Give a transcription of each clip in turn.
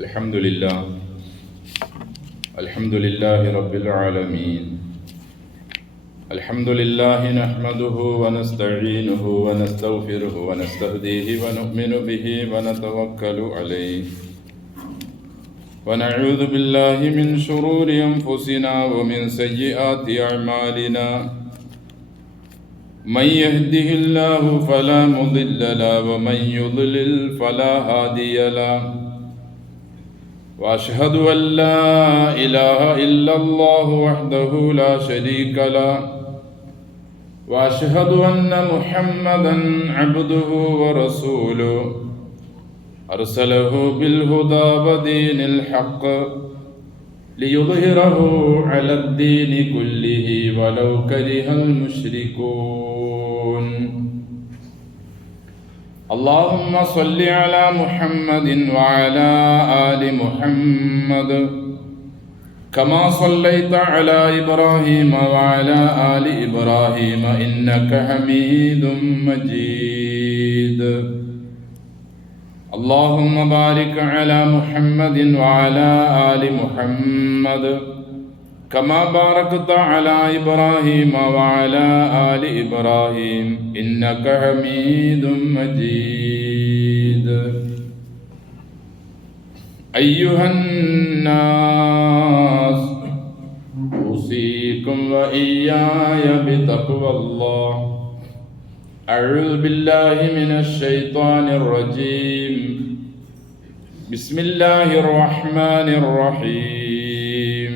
الحمد لله رب العالمين. الحمد لله نحمده ونستعينه ونستغفره ونستهديه ونؤمن به ونتوكل عليه ونعوذ بالله من شرور أنفسنا ومن سيئات أعمالنا. من يهده الله فلا مضل له ومن يضلل فلا هادي له. وأشهد أن لا إله إلا الله وحده لا شريك له. وأشهد أن محمدا عبده ورسوله أرسله بالهدى ودين الحق ليظهره على الدين كله ولو كره المشركون. اللهم صل على محمد وعلى آل محمد كما صليت على إبراهيم وعلى آل إبراهيم إنك حميد مجيد. اللهم بارك على محمد وعلى آل محمد كما باركت على إبراهيم وعلى آل إبراهيم إنك حميد مجيد. أيها الناس أوصيكم وإياي بتقوى الله. أعوذ بالله من الشيطان الرجيم. بسم الله الرحمن الرحيم.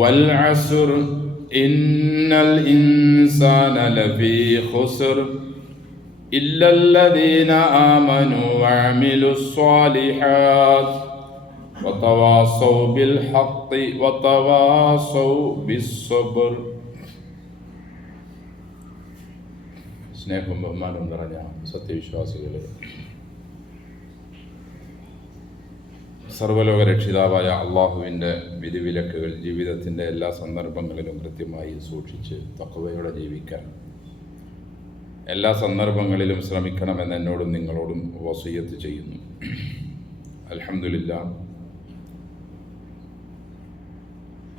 والعصر إن الإنسان لفي خسر إلا الذين آمنوا وعملوا الصالحات وتواصوا بالحق وتواصوا بالصبر. സ്നേഹവും ബഹുമാനവും നിറഞ്ഞ സത്യവിശ്വാസികളെ, സർവ്വലോക രക്ഷിതാവായ അള്ളാഹുവിൻ്റെ വിധിവിലക്കുകൾ ജീവിതത്തിൻ്റെ എല്ലാ സന്ദർഭങ്ങളിലും കൃത്യമായി സൂക്ഷിച്ച് തഖ്വയോടെ ജീവിക്കാൻ എല്ലാ സന്ദർഭങ്ങളിലും ശ്രമിക്കണമെന്ന് എന്നോടും നിങ്ങളോടും വസിയ്യത്ത് ചെയ്യുന്നു. അൽഹംദുലില്ലാഹ്,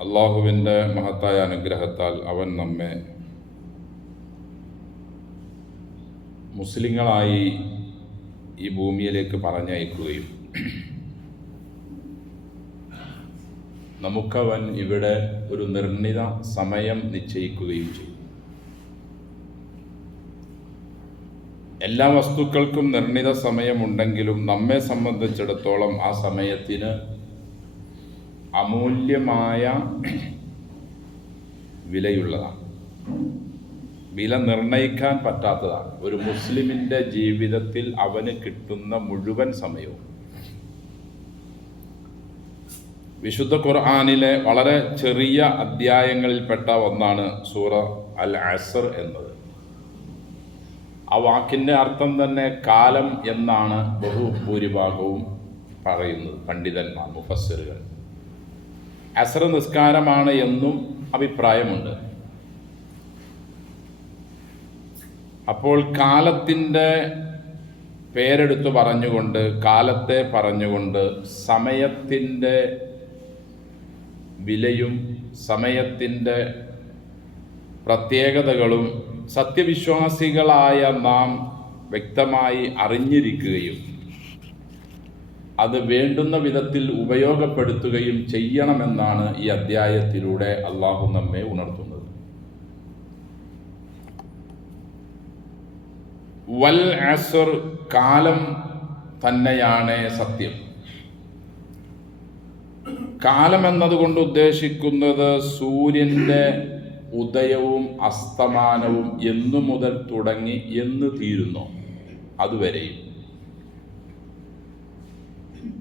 അള്ളാഹുവിൻ്റെ മഹത്തായ അനുഗ്രഹത്താൽ അവൻ നമ്മെ മുസ്ലിങ്ങളായി ഈ ഭൂമിയിലേക്ക് പറഞ്ഞയക്കുകയും നമുക്കവൻ ഇവിടെ ഒരു നിർണിത സമയം നിശ്ചയിക്കുകയും ചെയ്തു. എല്ലാ വസ്തുക്കൾക്കും നിർണിത സമയമുണ്ടെങ്കിലും നമ്മെ സംബന്ധിച്ചിടത്തോളം ആ സമയത്തിന് അമൂല്യമായ വിലയുള്ളതാണ്. വില നിർണയിക്കാൻ പറ്റാത്തതാണ്. ഒരു മുസ്ലിമിൻ്റെ ജീവിതത്തിൽ അവന് കിട്ടുന്ന മുഴുവൻ സമയവും. വിശുദ്ധ ഖുർആനിലെ വളരെ ചെറിയ അധ്യായങ്ങളിൽപ്പെട്ട ഒന്നാണ് സൂറ അൽ അസ്ർ എന്നത്. ആ വാക്കിൻ്റെ അർത്ഥം തന്നെ കാലം എന്നാണ് ബഹുഭൂരിഭാഗവും പറയുന്നത് പണ്ഡിതന്മാർ, മുഫസ്സിറുകൾ. അസ്ർ നിസ്കാരമാണ് എന്നും അഭിപ്രായമുണ്ട്. അപ്പോൾ കാലത്തിൻ്റെ പേരെടുത്ത് പറഞ്ഞുകൊണ്ട്, കാലത്തെ പറഞ്ഞുകൊണ്ട് സമയത്തിൻ്റെ വിലയും സമയത്തിൻ്റെ പ്രത്യേകതകളും സത്യവിശ്വാസികളായ നാം വ്യക്തമായി അറിഞ്ഞിരിക്കുകയും അത് വേണ്ടുന്ന വിധത്തിൽ ഉപയോഗപ്പെടുത്തുകയും ചെയ്യണമെന്നാണ് ഈ അധ്യായത്തിലൂടെ അള്ളാഹു നമ്മെ ഉണർത്തുന്നത്. വൽ അസ്ർ, കാലം തന്നെയാണ് സത്യം. കാലം എന്നതുകൊണ്ട് ഉദ്ദേശിക്കുന്നത് സൂര്യൻ്റെ ഉദയവും അസ്തമാനവും എന്നു മുതൽ തുടങ്ങി എന്ന് തീരുന്നു അതുവരെയും.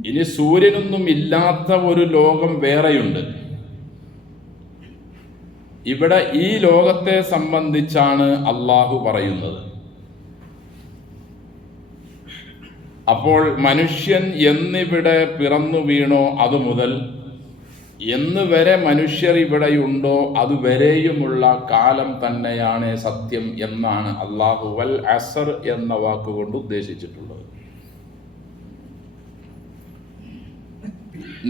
ഇനി സൂര്യനൊന്നും ഇല്ലാത്ത ഒരു ലോകം വേറെയുണ്ട്. ഇവിടെ ഈ ലോകത്തെ സംബന്ധിച്ചാണ് അള്ളാഹു പറയുന്നത്. അപ്പോൾ മനുഷ്യൻ എന്നിവിടെ പിറന്നു വീണോ അതുമുതൽ എന്ന് വരെ മനുഷ്യർ ഇവിടെയുണ്ടോ അതുവരെയുമുള്ള കാലം തന്നെയാണ് സത്യം എന്നാണ് അല്ലാഹു വൽ അസ്ർ എന്ന വാക്കുകൊണ്ട് ഉദ്ദേശിച്ചിട്ടുള്ളത്.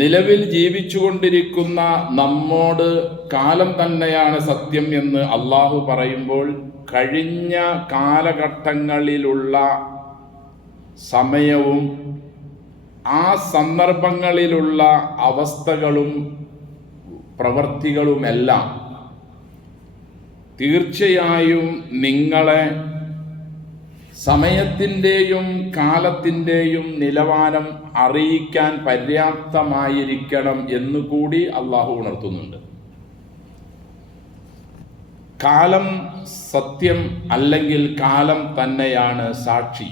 നിലവിൽ ജീവിച്ചുകൊണ്ടിരിക്കുന്ന നമ്മോട് കാലം തന്നെയാണ് സത്യം എന്ന് അള്ളാഹു പറയുമ്പോൾ, കഴിഞ്ഞ കാലഘട്ടങ്ങളിലുള്ള സമയവും ആ സന്ദർഭങ്ങളിലുള്ള അവസ്ഥകളും പ്രവൃത്തികളുമെല്ലാം തീർച്ചയായും നിങ്ങളെ സമയത്തിൻ്റെയും കാലത്തിൻ്റെയും നിലവാരം അറിയിക്കാൻ പര്യാപ്തമായിരിക്കണം എന്നുകൂടി അള്ളാഹു ഉണർത്തുന്നുണ്ട്. കാലം സത്യം അല്ലെങ്കിൽ കാലം തന്നെയാണ് സാക്ഷി.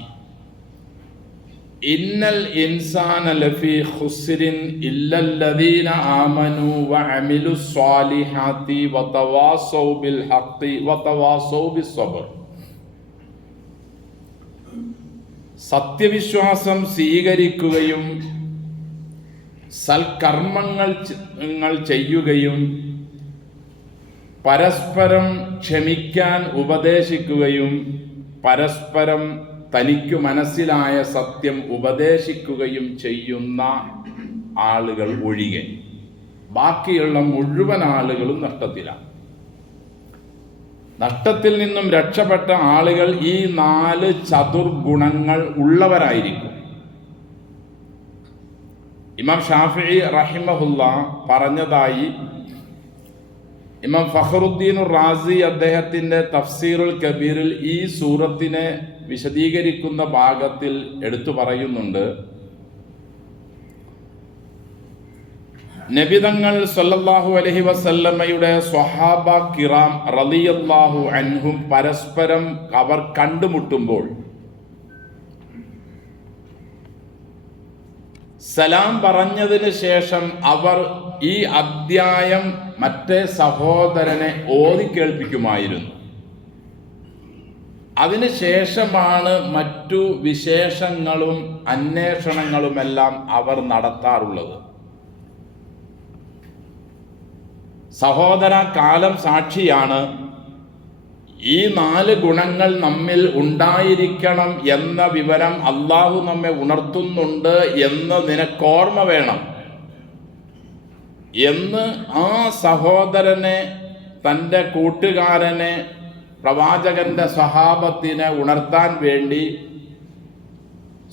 ഇന്നൽ ഇൻസാന ലഫീ ഖുസ്രിൻ ഇല്ലല്ലദീന ആമനു വഅമിലുസ് സ്വാലിഹാത്തി വതവാസൗ ബിൽ ഹഖ് വതവാസൗ ബിസ്സബ്ർ. സത്യവിശ്വാസം സ്വീകരിക്കുകയും സൽക്കർമ്മങ്ങൾ ചെയ്യുകയും പരസ്പരം ക്ഷമിക്കാൻ ഉപദേശിക്കുകയും പരസ്പരം തനിക്കു മനസ്സിലായ സത്യം ഉപദേശിക്കുകയും ചെയ്യുന്ന ആളുകൾ ഒഴികെ ബാക്കിയുള്ള മുഴുവൻ ആളുകളും നഷ്ടത്തിലാണ്. നഷ്ടത്തിൽ നിന്നും രക്ഷപ്പെട്ട ആളുകൾ ഈ 4 ചതുർഗുണങ്ങൾ ഉള്ളവരായിരിക്കും. ഇമാം ഷാഫിഈ റഹിമഹുല്ലാ പറഞ്ഞതായി ഇമാം ഫഖറുദ്ദീൻ റാസി അദ്ദേഹത്തിൻ്റെ തഫ്സീറുൽ കബീറിൽ ഈ സൂറത്തിനെ വിശദീകരിക്കുന്ന ഭാഗത്തിൽ എടുത്തു പറയുന്നുണ്ട്. നബിതങ്ങൾ സല്ലല്ലാഹു അലൈഹി വസല്ലമയുടെ സ്വഹാബ കിറാം റളിയല്ലാഹു അൻഹും പരസ്പരം അവർ കണ്ടുമുട്ടുമ്പോൾ സലാം പറഞ്ഞതിന് ശേഷം അവർ ഈ അദ്ധ്യായം മറ്റേ സഹോദരനെ ഓതി കേൾപ്പിക്കുമായിരുന്നു. അതിനുശേഷമാണ് മറ്റു വിശേഷങ്ങളും അന്വേഷണങ്ങളുമെല്ലാം അവർ നടത്താറുള്ളത്. സഹോദര, കാലം സാക്ഷിയാണ്. ഈ 4 ഗുണങ്ങൾ നമ്മിൽ ഉണ്ടായിരിക്കണം എന്ന വിവരം അള്ളാഹു നമ്മെ ഉണർത്തുന്നുണ്ട് എന്ന് നിനക്കോർമ്മ വേണം എന്ന് ആ സഹോദരനെ, തൻ്റെ കൂട്ടുകാരനെ, പ്രവാചകന്റെ സ്വഹാബത്തിനെ ഉണർത്താൻ വേണ്ടി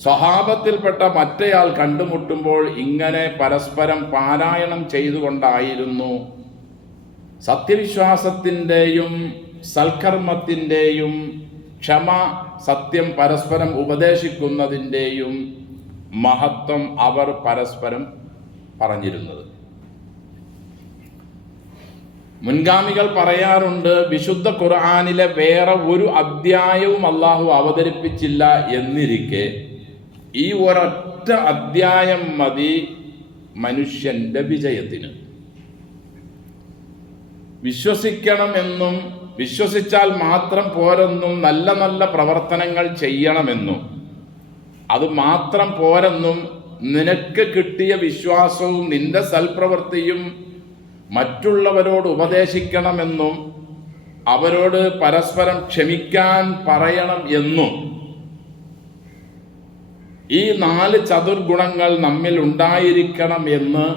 സ്വഹാബത്തിൽപ്പെട്ട മറ്റേയാൾ കണ്ടുമുട്ടുമ്പോൾ ഇങ്ങനെ പരസ്പരം പാരായണം ചെയ്തുകൊണ്ടായിരുന്നു സത്യവിശ്വാസത്തിൻ്റെയും സൽക്കർമ്മത്തിൻ്റെയും ക്ഷമ, സത്യം പരസ്പരം ഉപദേശിക്കുന്നതിൻ്റെയും മഹത്വം അവർ പരസ്പരം പറഞ്ഞിരുന്നത്. മുൻഗാമികൾ പറയാറുണ്ട്, വിശുദ്ധ ഖുർആനിലെ വേറെ ഒരു അധ്യായവും അള്ളാഹു അവതരിപ്പിച്ചില്ല എന്നിരിക്കെ ഈ ഒരൊറ്റ അധ്യായം മതി മനുഷ്യന്റെ വിജയത്തിന്. വിശ്വസിക്കണമെന്നും വിശ്വസിച്ചാൽ മാത്രം പോരെന്നും നല്ല നല്ല പ്രവർത്തനങ്ങൾ ചെയ്യണമെന്നും അത് മാത്രം പോരെന്നും നിനക്ക് കിട്ടിയ വിശ്വാസവും നിന്റെ സൽപ്രവൃത്തിയും മറ്റുള്ളവരോട് ഉപദേശിക്കണമെന്നും അവരോട് പരസ്പരം ക്ഷമിക്കാൻ പറയണം എന്നും ഈ 4 ചതുർഗുണങ്ങൾ നമ്മിൽ ഉണ്ടായിരിക്കണം എന്ന്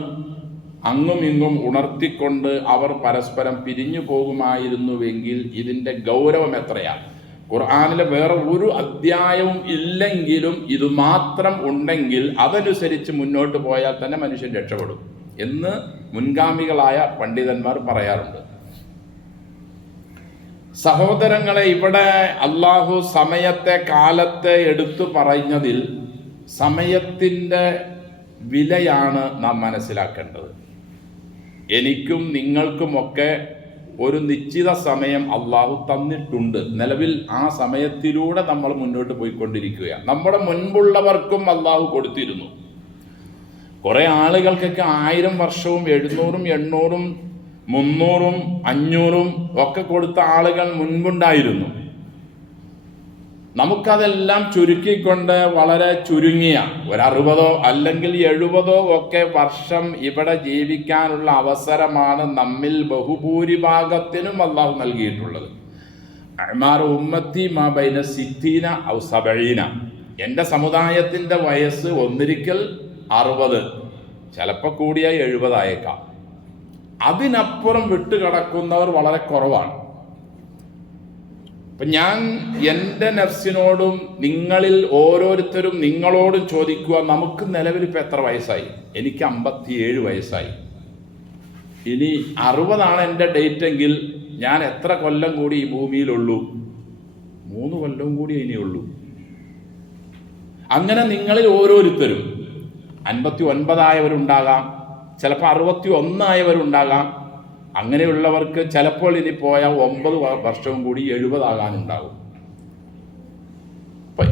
അങ്ങും ഇങ്ങും ഉണർത്തിക്കൊണ്ട് അവർ പരസ്പരം പിരിഞ്ഞു പോകുമായിരുന്നുവെങ്കിൽ ഇതിൻ്റെ ഗൗരവം എത്രയാണ്. ഖുർആനിലെ വേറെ ഒരു അധ്യായവും ഇല്ലെങ്കിലും ഇത് മാത്രം ഉണ്ടെങ്കിൽ അതനുസരിച്ച് മുന്നോട്ട് പോയാൽ തന്നെ മനുഷ്യൻ രക്ഷപ്പെടും എന്ന് മുൻഗാമികളായ പണ്ഡിതന്മാർ പറയാറുണ്ട്. സഹോദരങ്ങളെ, ഇവിടെ അള്ളാഹു സമയത്തെ, കാലത്തെ എടുത്തു പറഞ്ഞതിൽ സമയത്തിൻ്റെ വിലയാണ് നാം മനസ്സിലാക്കേണ്ടത്. എനിക്കും നിങ്ങൾക്കുമൊക്കെ ഒരു നിശ്ചിത സമയം അള്ളാഹു തന്നിട്ടുണ്ട്. നിലവിൽ ആ സമയത്തിലൂടെ നമ്മൾ മുന്നോട്ട് പോയിക്കൊണ്ടിരിക്കുകയാണ്. നമ്മുടെ മുൻപുള്ളവർക്കും അള്ളാഹു കൊടുത്തിരുന്നു. കുറേ ആളുകൾക്കൊക്കെ 1000 വർഷവും 700, 800, 300, 500 ഒക്കെ കൊടുത്ത ആളുകൾ മുൻപുണ്ടായിരുന്നു. നമുക്കതെല്ലാം ചുരുക്കിക്കൊണ്ട് വളരെ ചുരുങ്ങിയ 60 അല്ലെങ്കിൽ 70 ഒക്കെ വർഷം ഇവിടെ ജീവിക്കാനുള്ള അവസരമാണ് നമ്മിൽ ബഹുഭൂരിഭാഗത്തിനും അള്ളാഹു നൽകിയിട്ടുള്ളത്. അഅ്മാറു ഉമ്മത്തി മാ ബൈന 60 ഔ 70. എൻ്റെ സമുദായത്തിൻ്റെ വയസ്സ് ഒന്നിരിക്കൽ 60, ചിലപ്പോൾ കൂടിയായി 70 ആയേക്കാം. അതിനപ്പുറം വിട്ടുകിടക്കുന്നവർ വളരെ കുറവാണ്. അപ്പം ഞാൻ എൻ്റെ നഫ്സിനോടും നിങ്ങളിൽ ഓരോരുത്തരും നിങ്ങളോടും ചോദിക്കുക, നമുക്ക് നിലവിൽ ഇപ്പം എത്ര വയസ്സായി? എനിക്ക് 57 വയസ്സായി. ഇനി 60 എൻ്റെ ഡേറ്റ് എങ്കിൽ ഞാൻ എത്ര കൊല്ലം കൂടി ഈ ഭൂമിയിലുള്ളൂ? 3 കൊല്ലം കൂടി ഇനിയുള്ളൂ. അങ്ങനെ നിങ്ങളിൽ ഓരോരുത്തരും 59 ആയവരുണ്ടാകാം, ചിലപ്പോൾ 61 ആയവരുണ്ടാകാം. അങ്ങനെയുള്ളവർക്ക് ചിലപ്പോൾ ഇനി പോയാൽ 9 വർഷവും കൂടി 70 ആകാനുണ്ടാകും. അപ്പം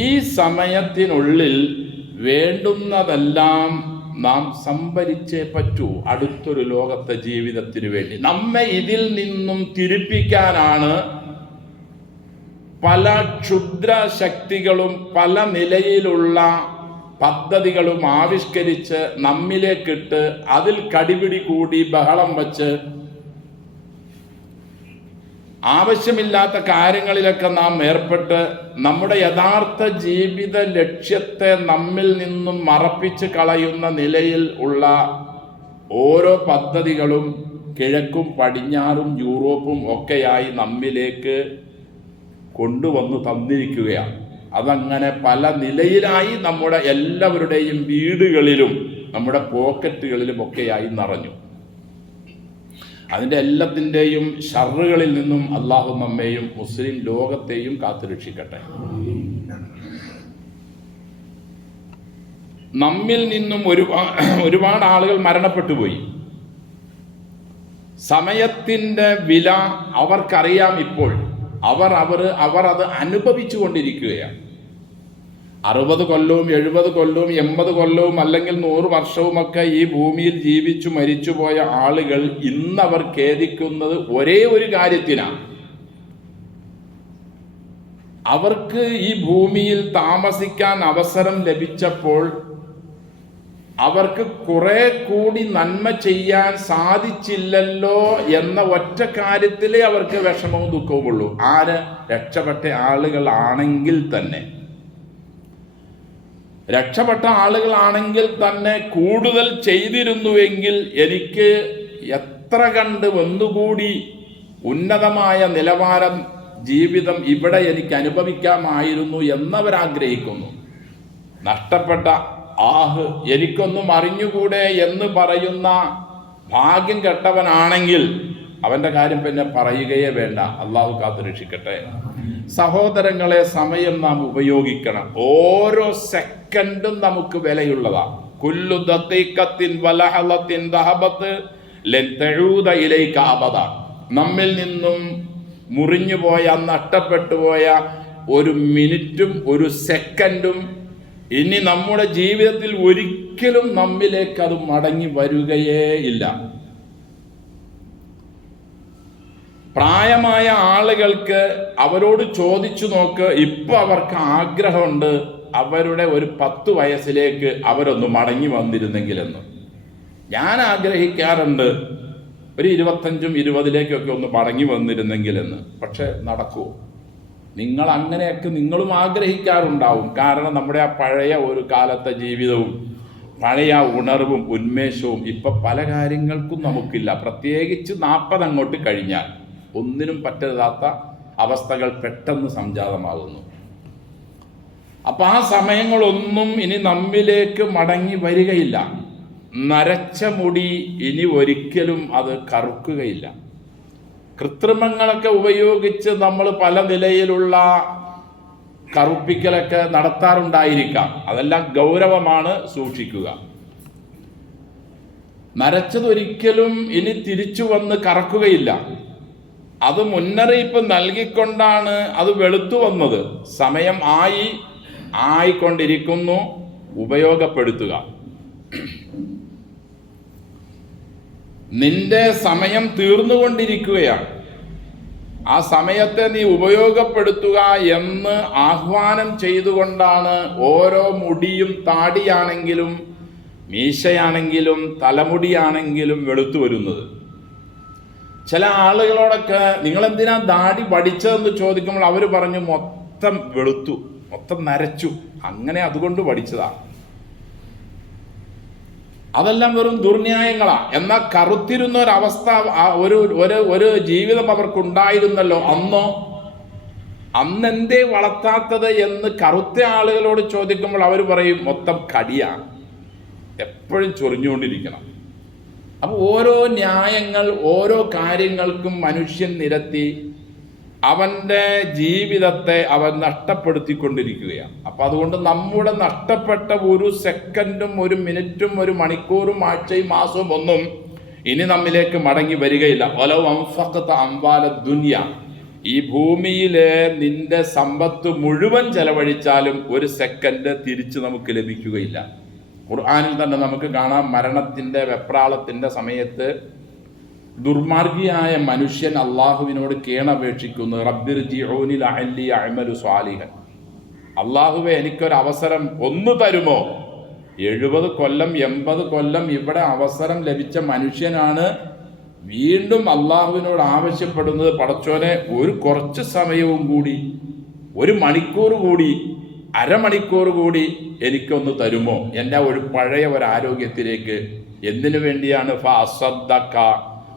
ഈ സമയത്തിനുള്ളിൽ വേണ്ടുന്നതെല്ലാം നാം സംഭരിച്ചേ പറ്റൂ അടുത്തൊരു ലോകത്തെ ജീവിതത്തിന് വേണ്ടി. നമ്മെ ഇതിൽ നിന്നും തിരിപ്പിക്കാനാണ് പല ക്ഷുദ്ര ശക്തികളും പല നിലയിലുള്ള പദ്ധതികളും ആവിഷ്കരിച്ച് നമ്മിലേക്കിട്ട് അതിൽ കടിപിടി കൂടി ബഹളം വച്ച് ആവശ്യമില്ലാത്ത കാര്യങ്ങളിലൊക്കെ നാം ഏർപ്പെട്ട് നമ്മുടെ യഥാർത്ഥ ജീവിത ലക്ഷ്യത്തെ നമ്മിൽ നിന്നും മറപ്പിച്ച് കളയുന്ന നിലയിൽ ഉള്ള ഓരോ പദ്ധതികളും കിഴക്കും പടിഞ്ഞാറും യൂറോപ്പും ഒക്കെയായി നമ്മിലേക്ക് കൊണ്ടുവന്ന് തന്നിരിക്കുകയാണ്. അതങ്ങനെ പല നിലയിലായി നമ്മുടെ എല്ലാവരുടെയും വീടുകളിലും നമ്മുടെ പോക്കറ്റുകളിലും ഒക്കെയായി നിറഞ്ഞു. അതിൻ്റെ എല്ലാത്തിൻ്റെയും ഷർറുകളിൽ നിന്നും അള്ളാഹു നമ്മെയും മുസ്ലിം ലോകത്തെയും കാത്തുരക്ഷിക്കട്ടെ. നമ്മിൽ നിന്നും ഒരുപാട് ആളുകൾ മരണപ്പെട്ടു പോയി. സമയത്തിൻ്റെ വില അവർക്കറിയാം. ഇപ്പോൾ അവർ അത് അനുഭവിച്ചു കൊണ്ടിരിക്കുകയാണ്. 60 കൊല്ലവും 70 കൊല്ലവും 80 കൊല്ലവും അല്ലെങ്കിൽ 100 വർഷവുമൊക്കെ ഈ ഭൂമിയിൽ ജീവിച്ചു മരിച്ചുപോയ ആളുകൾ ഇന്നവർ ഖേദിക്കുന്നത് ഒരേ ഒരു കാര്യത്തിനാണ്. അവർക്ക് ഈ ഭൂമിയിൽ താമസിക്കാൻ അവസരം ലഭിച്ചപ്പോൾ അവർക്ക് കുറെ കൂടി നന്മ ചെയ്യാൻ സാധിച്ചില്ലല്ലോ എന്ന ഒറ്റ കാര്യത്തിലേ അവർക്ക് വിഷമവും ദുഃഖവും ഉള്ളൂ. രക്ഷപ്പെട്ട ആളുകളാണെങ്കിൽ തന്നെ കൂടുതൽ ചെയ്തിരുന്നുവെങ്കിൽ എനിക്ക് എത്ര കണ്ട് ഒന്നുകൂടി ഉന്നതമായ നിലവാരം ജീവിതം ഇവിടെ എനിക്ക് അനുഭവിക്കാമായിരുന്നു എന്നവരാഗ്രഹിക്കുന്നു. നഷ്ടപ്പെട്ട എനിക്കൊന്നും അറിഞ്ഞുകൂടെ എന്ന് പറയുന്ന ഭാഗ്യം കെട്ടവനാണെങ്കിൽ അവൻ്റെ കാര്യം പിന്നെ പറയുകയേ വേണ്ട. അള്ളാഹു കാത്തുരക്ഷിക്കട്ടെ. സഹോദരങ്ങളെ, സമയം നാം ഉപയോഗിക്കണം. ഓരോ സെക്കൻഡും നമുക്ക് വിലയുള്ളതാണ്. കുല്ലു ദഖീഖത്തിൻ വലഹലത്തിൻ ദഹബത്ത് ലൻ തഊദ ഇലൈക അബദ. നമ്മിൽ നിന്നും മുറിഞ്ഞുപോയ, നഷ്ടപ്പെട്ടു പോയ ഒരു മിനിറ്റും ഒരു സെക്കൻഡും ഇനി നമ്മുടെ ജീവിതത്തിൽ ഒരിക്കലും നമ്മിലേക്ക് അത് മടങ്ങി വരികയേ ഇല്ല. പ്രായമായ ആളുകൾക്ക് അവരോട് ചോദിച്ചു നോക്ക്, ഇപ്പൊ അവർക്ക് ആഗ്രഹമുണ്ട് അവരുടെ ഒരു 10 വയസ്സിലേക്ക് അവരൊന്ന് മടങ്ങി വന്നിരുന്നെങ്കിലെന്ന്. ഞാൻ ആഗ്രഹിക്കാറുണ്ട് ഒരു 25ഉം 20ലേക്കൊക്കെ ഒന്ന് മടങ്ങി വന്നിരുന്നെങ്കിലെന്ന്. പക്ഷെ നടക്കുമോ? നിങ്ങൾ അങ്ങനെയൊക്കെ നിങ്ങളും ആഗ്രഹിക്കാറുണ്ടാവും. കാരണം നമ്മുടെ ആ പഴയ ഒരു കാലത്തെ ജീവിതവും പഴയ ഉണർവും ഉന്മേഷവും ഇപ്പം പല കാര്യങ്ങൾക്കും നമുക്കില്ല. പ്രത്യേകിച്ച് 40 അങ്ങോട്ട് കഴിഞ്ഞാൽ ഒന്നിനും പറ്റാത്ത അവസ്ഥകൾ പെട്ടെന്ന് സംജാതമാകുന്നു. അപ്പം ആ സമയങ്ങളൊന്നും ഇനി നമ്മിലേക്ക് മടങ്ങി വരികയില്ല. നരച്ച മുടി ഇനി ഒരിക്കലും അത് കറുക്കുകയില്ല. കൃത്രിമങ്ങളൊക്കെ ഉപയോഗിച്ച് നമ്മൾ പല നിലയിലുള്ള കറുപ്പിക്കലൊക്കെ നടത്താറുണ്ടായിരിക്കാം. അതെല്ലാം ഗൗരവമാണ്, സൂക്ഷിക്കുക. നരച്ചതൊരിക്കലും ഇനി തിരിച്ചു വന്ന് കറക്കുകയില്ല. അത് മുന്നറിയിപ്പ് നൽകിക്കൊണ്ടാണ് അത് വെളുത്തു വന്നത്. സമയം ആയിക്കൊണ്ടിരിക്കുന്നു, ഉപയോഗപ്പെടുത്തുക. നിന്റെ സമയം തീർന്നുകൊണ്ടിരിക്കുകയാണ്. ആ സമയത്തെ നീ ഉപയോഗപ്പെടുത്തുക എന്ന് ആഹ്വാനം ചെയ്തുകൊണ്ടാണ് ഓരോ മുടിയും, താടിയാണെങ്കിലും മീശയാണെങ്കിലും തലമുടിയാണെങ്കിലും വെളുത്തു വരുന്നത്. ചില ആളുകളോടൊക്കെ നിങ്ങളെന്തിനാ ദാടി പഠിച്ചതെന്ന് ചോദിക്കുമ്പോൾ അവർ പറഞ്ഞു മൊത്തം വെളുത്തു, മൊത്തം നരച്ചു, അങ്ങനെ അതുകൊണ്ട് പഠിച്ചതാ. അതെല്ലാം വെറും ദുർന്യായങ്ങളാ. എന്നാൽ കറുത്തിരുന്ന ഒരവസ്ഥ, ഒരു ജീവിതം അവർക്കുണ്ടായിരുന്നല്ലോ അന്നെന്തേ വളർത്താത്തത് എന്ന് കറുത്ത ആളുകളോട് ചോദിക്കുമ്പോൾ അവർ പറയും മൊത്തം കടിയാണ്, എപ്പോഴും ചൊറിഞ്ഞുകൊണ്ടിരിക്കണം. അപ്പോൾ ഓരോ ന്യായങ്ങൾ ഓരോ കാര്യങ്ങൾക്കും മനുഷ്യൻ നിരത്തി അവൻ്റെ ജീവിതത്തെ അവൻ നഷ്ടപ്പെടുത്തിക്കൊണ്ടിരിക്കുകയാണ്. അപ്പം അതുകൊണ്ട് നമ്മുടെ നഷ്ടപ്പെട്ട ഒരു സെക്കൻഡും ഒരു മിനിറ്റും ഒരു മണിക്കൂറും ആഴ്ചയും മാസവും ഒന്നും ഇനി നമ്മിലേക്ക് മടങ്ങി വരികയില്ല. ഒലോ അംഫഖത അംവാല ദുനിയ, ഈ ഭൂമിയിലെ നിന്റെ സമ്പത്ത് മുഴുവൻ ചെലവഴിച്ചാലും ഒരു സെക്കൻഡ് തിരിച്ച് നമുക്ക് ലഭിക്കുകയില്ല. ഖുർആനിൽ തന്നെ നമുക്ക് കാണാം, മരണത്തിൻ്റെ വെപ്രാളത്തിൻ്റെ സമയത്ത് ദുർമാർഗിയായ മനുഷ്യൻ അള്ളാഹുവിനോട് കേണപേക്ഷിക്കുന്നു, റബ്ബിർജിഊനി ലഅല്ലി അഅമലു സ്വാലിഹൻ, അള്ളാഹുവേ എനിക്കൊരവസരം ഒന്ന് തരുമോ? 70 കൊല്ലം 80 കൊല്ലം ഇവിടെ അവസരം ലഭിച്ച മനുഷ്യനാണ് വീണ്ടും അള്ളാഹുവിനോട് ആവശ്യപ്പെടുന്നത്, പടച്ചോനെ ഒരു കുറച്ച് സമയവും കൂടി, ഒരു മണിക്കൂർ കൂടി, അരമണിക്കൂർ കൂടി എനിക്കൊന്ന് തരുമോ എൻ്റെ ഒരു പഴയ ഒരാരോഗ്യത്തിലേക്ക്? എന്തിനു വേണ്ടിയാണ്? ഫഅസ്സദ്ദഖ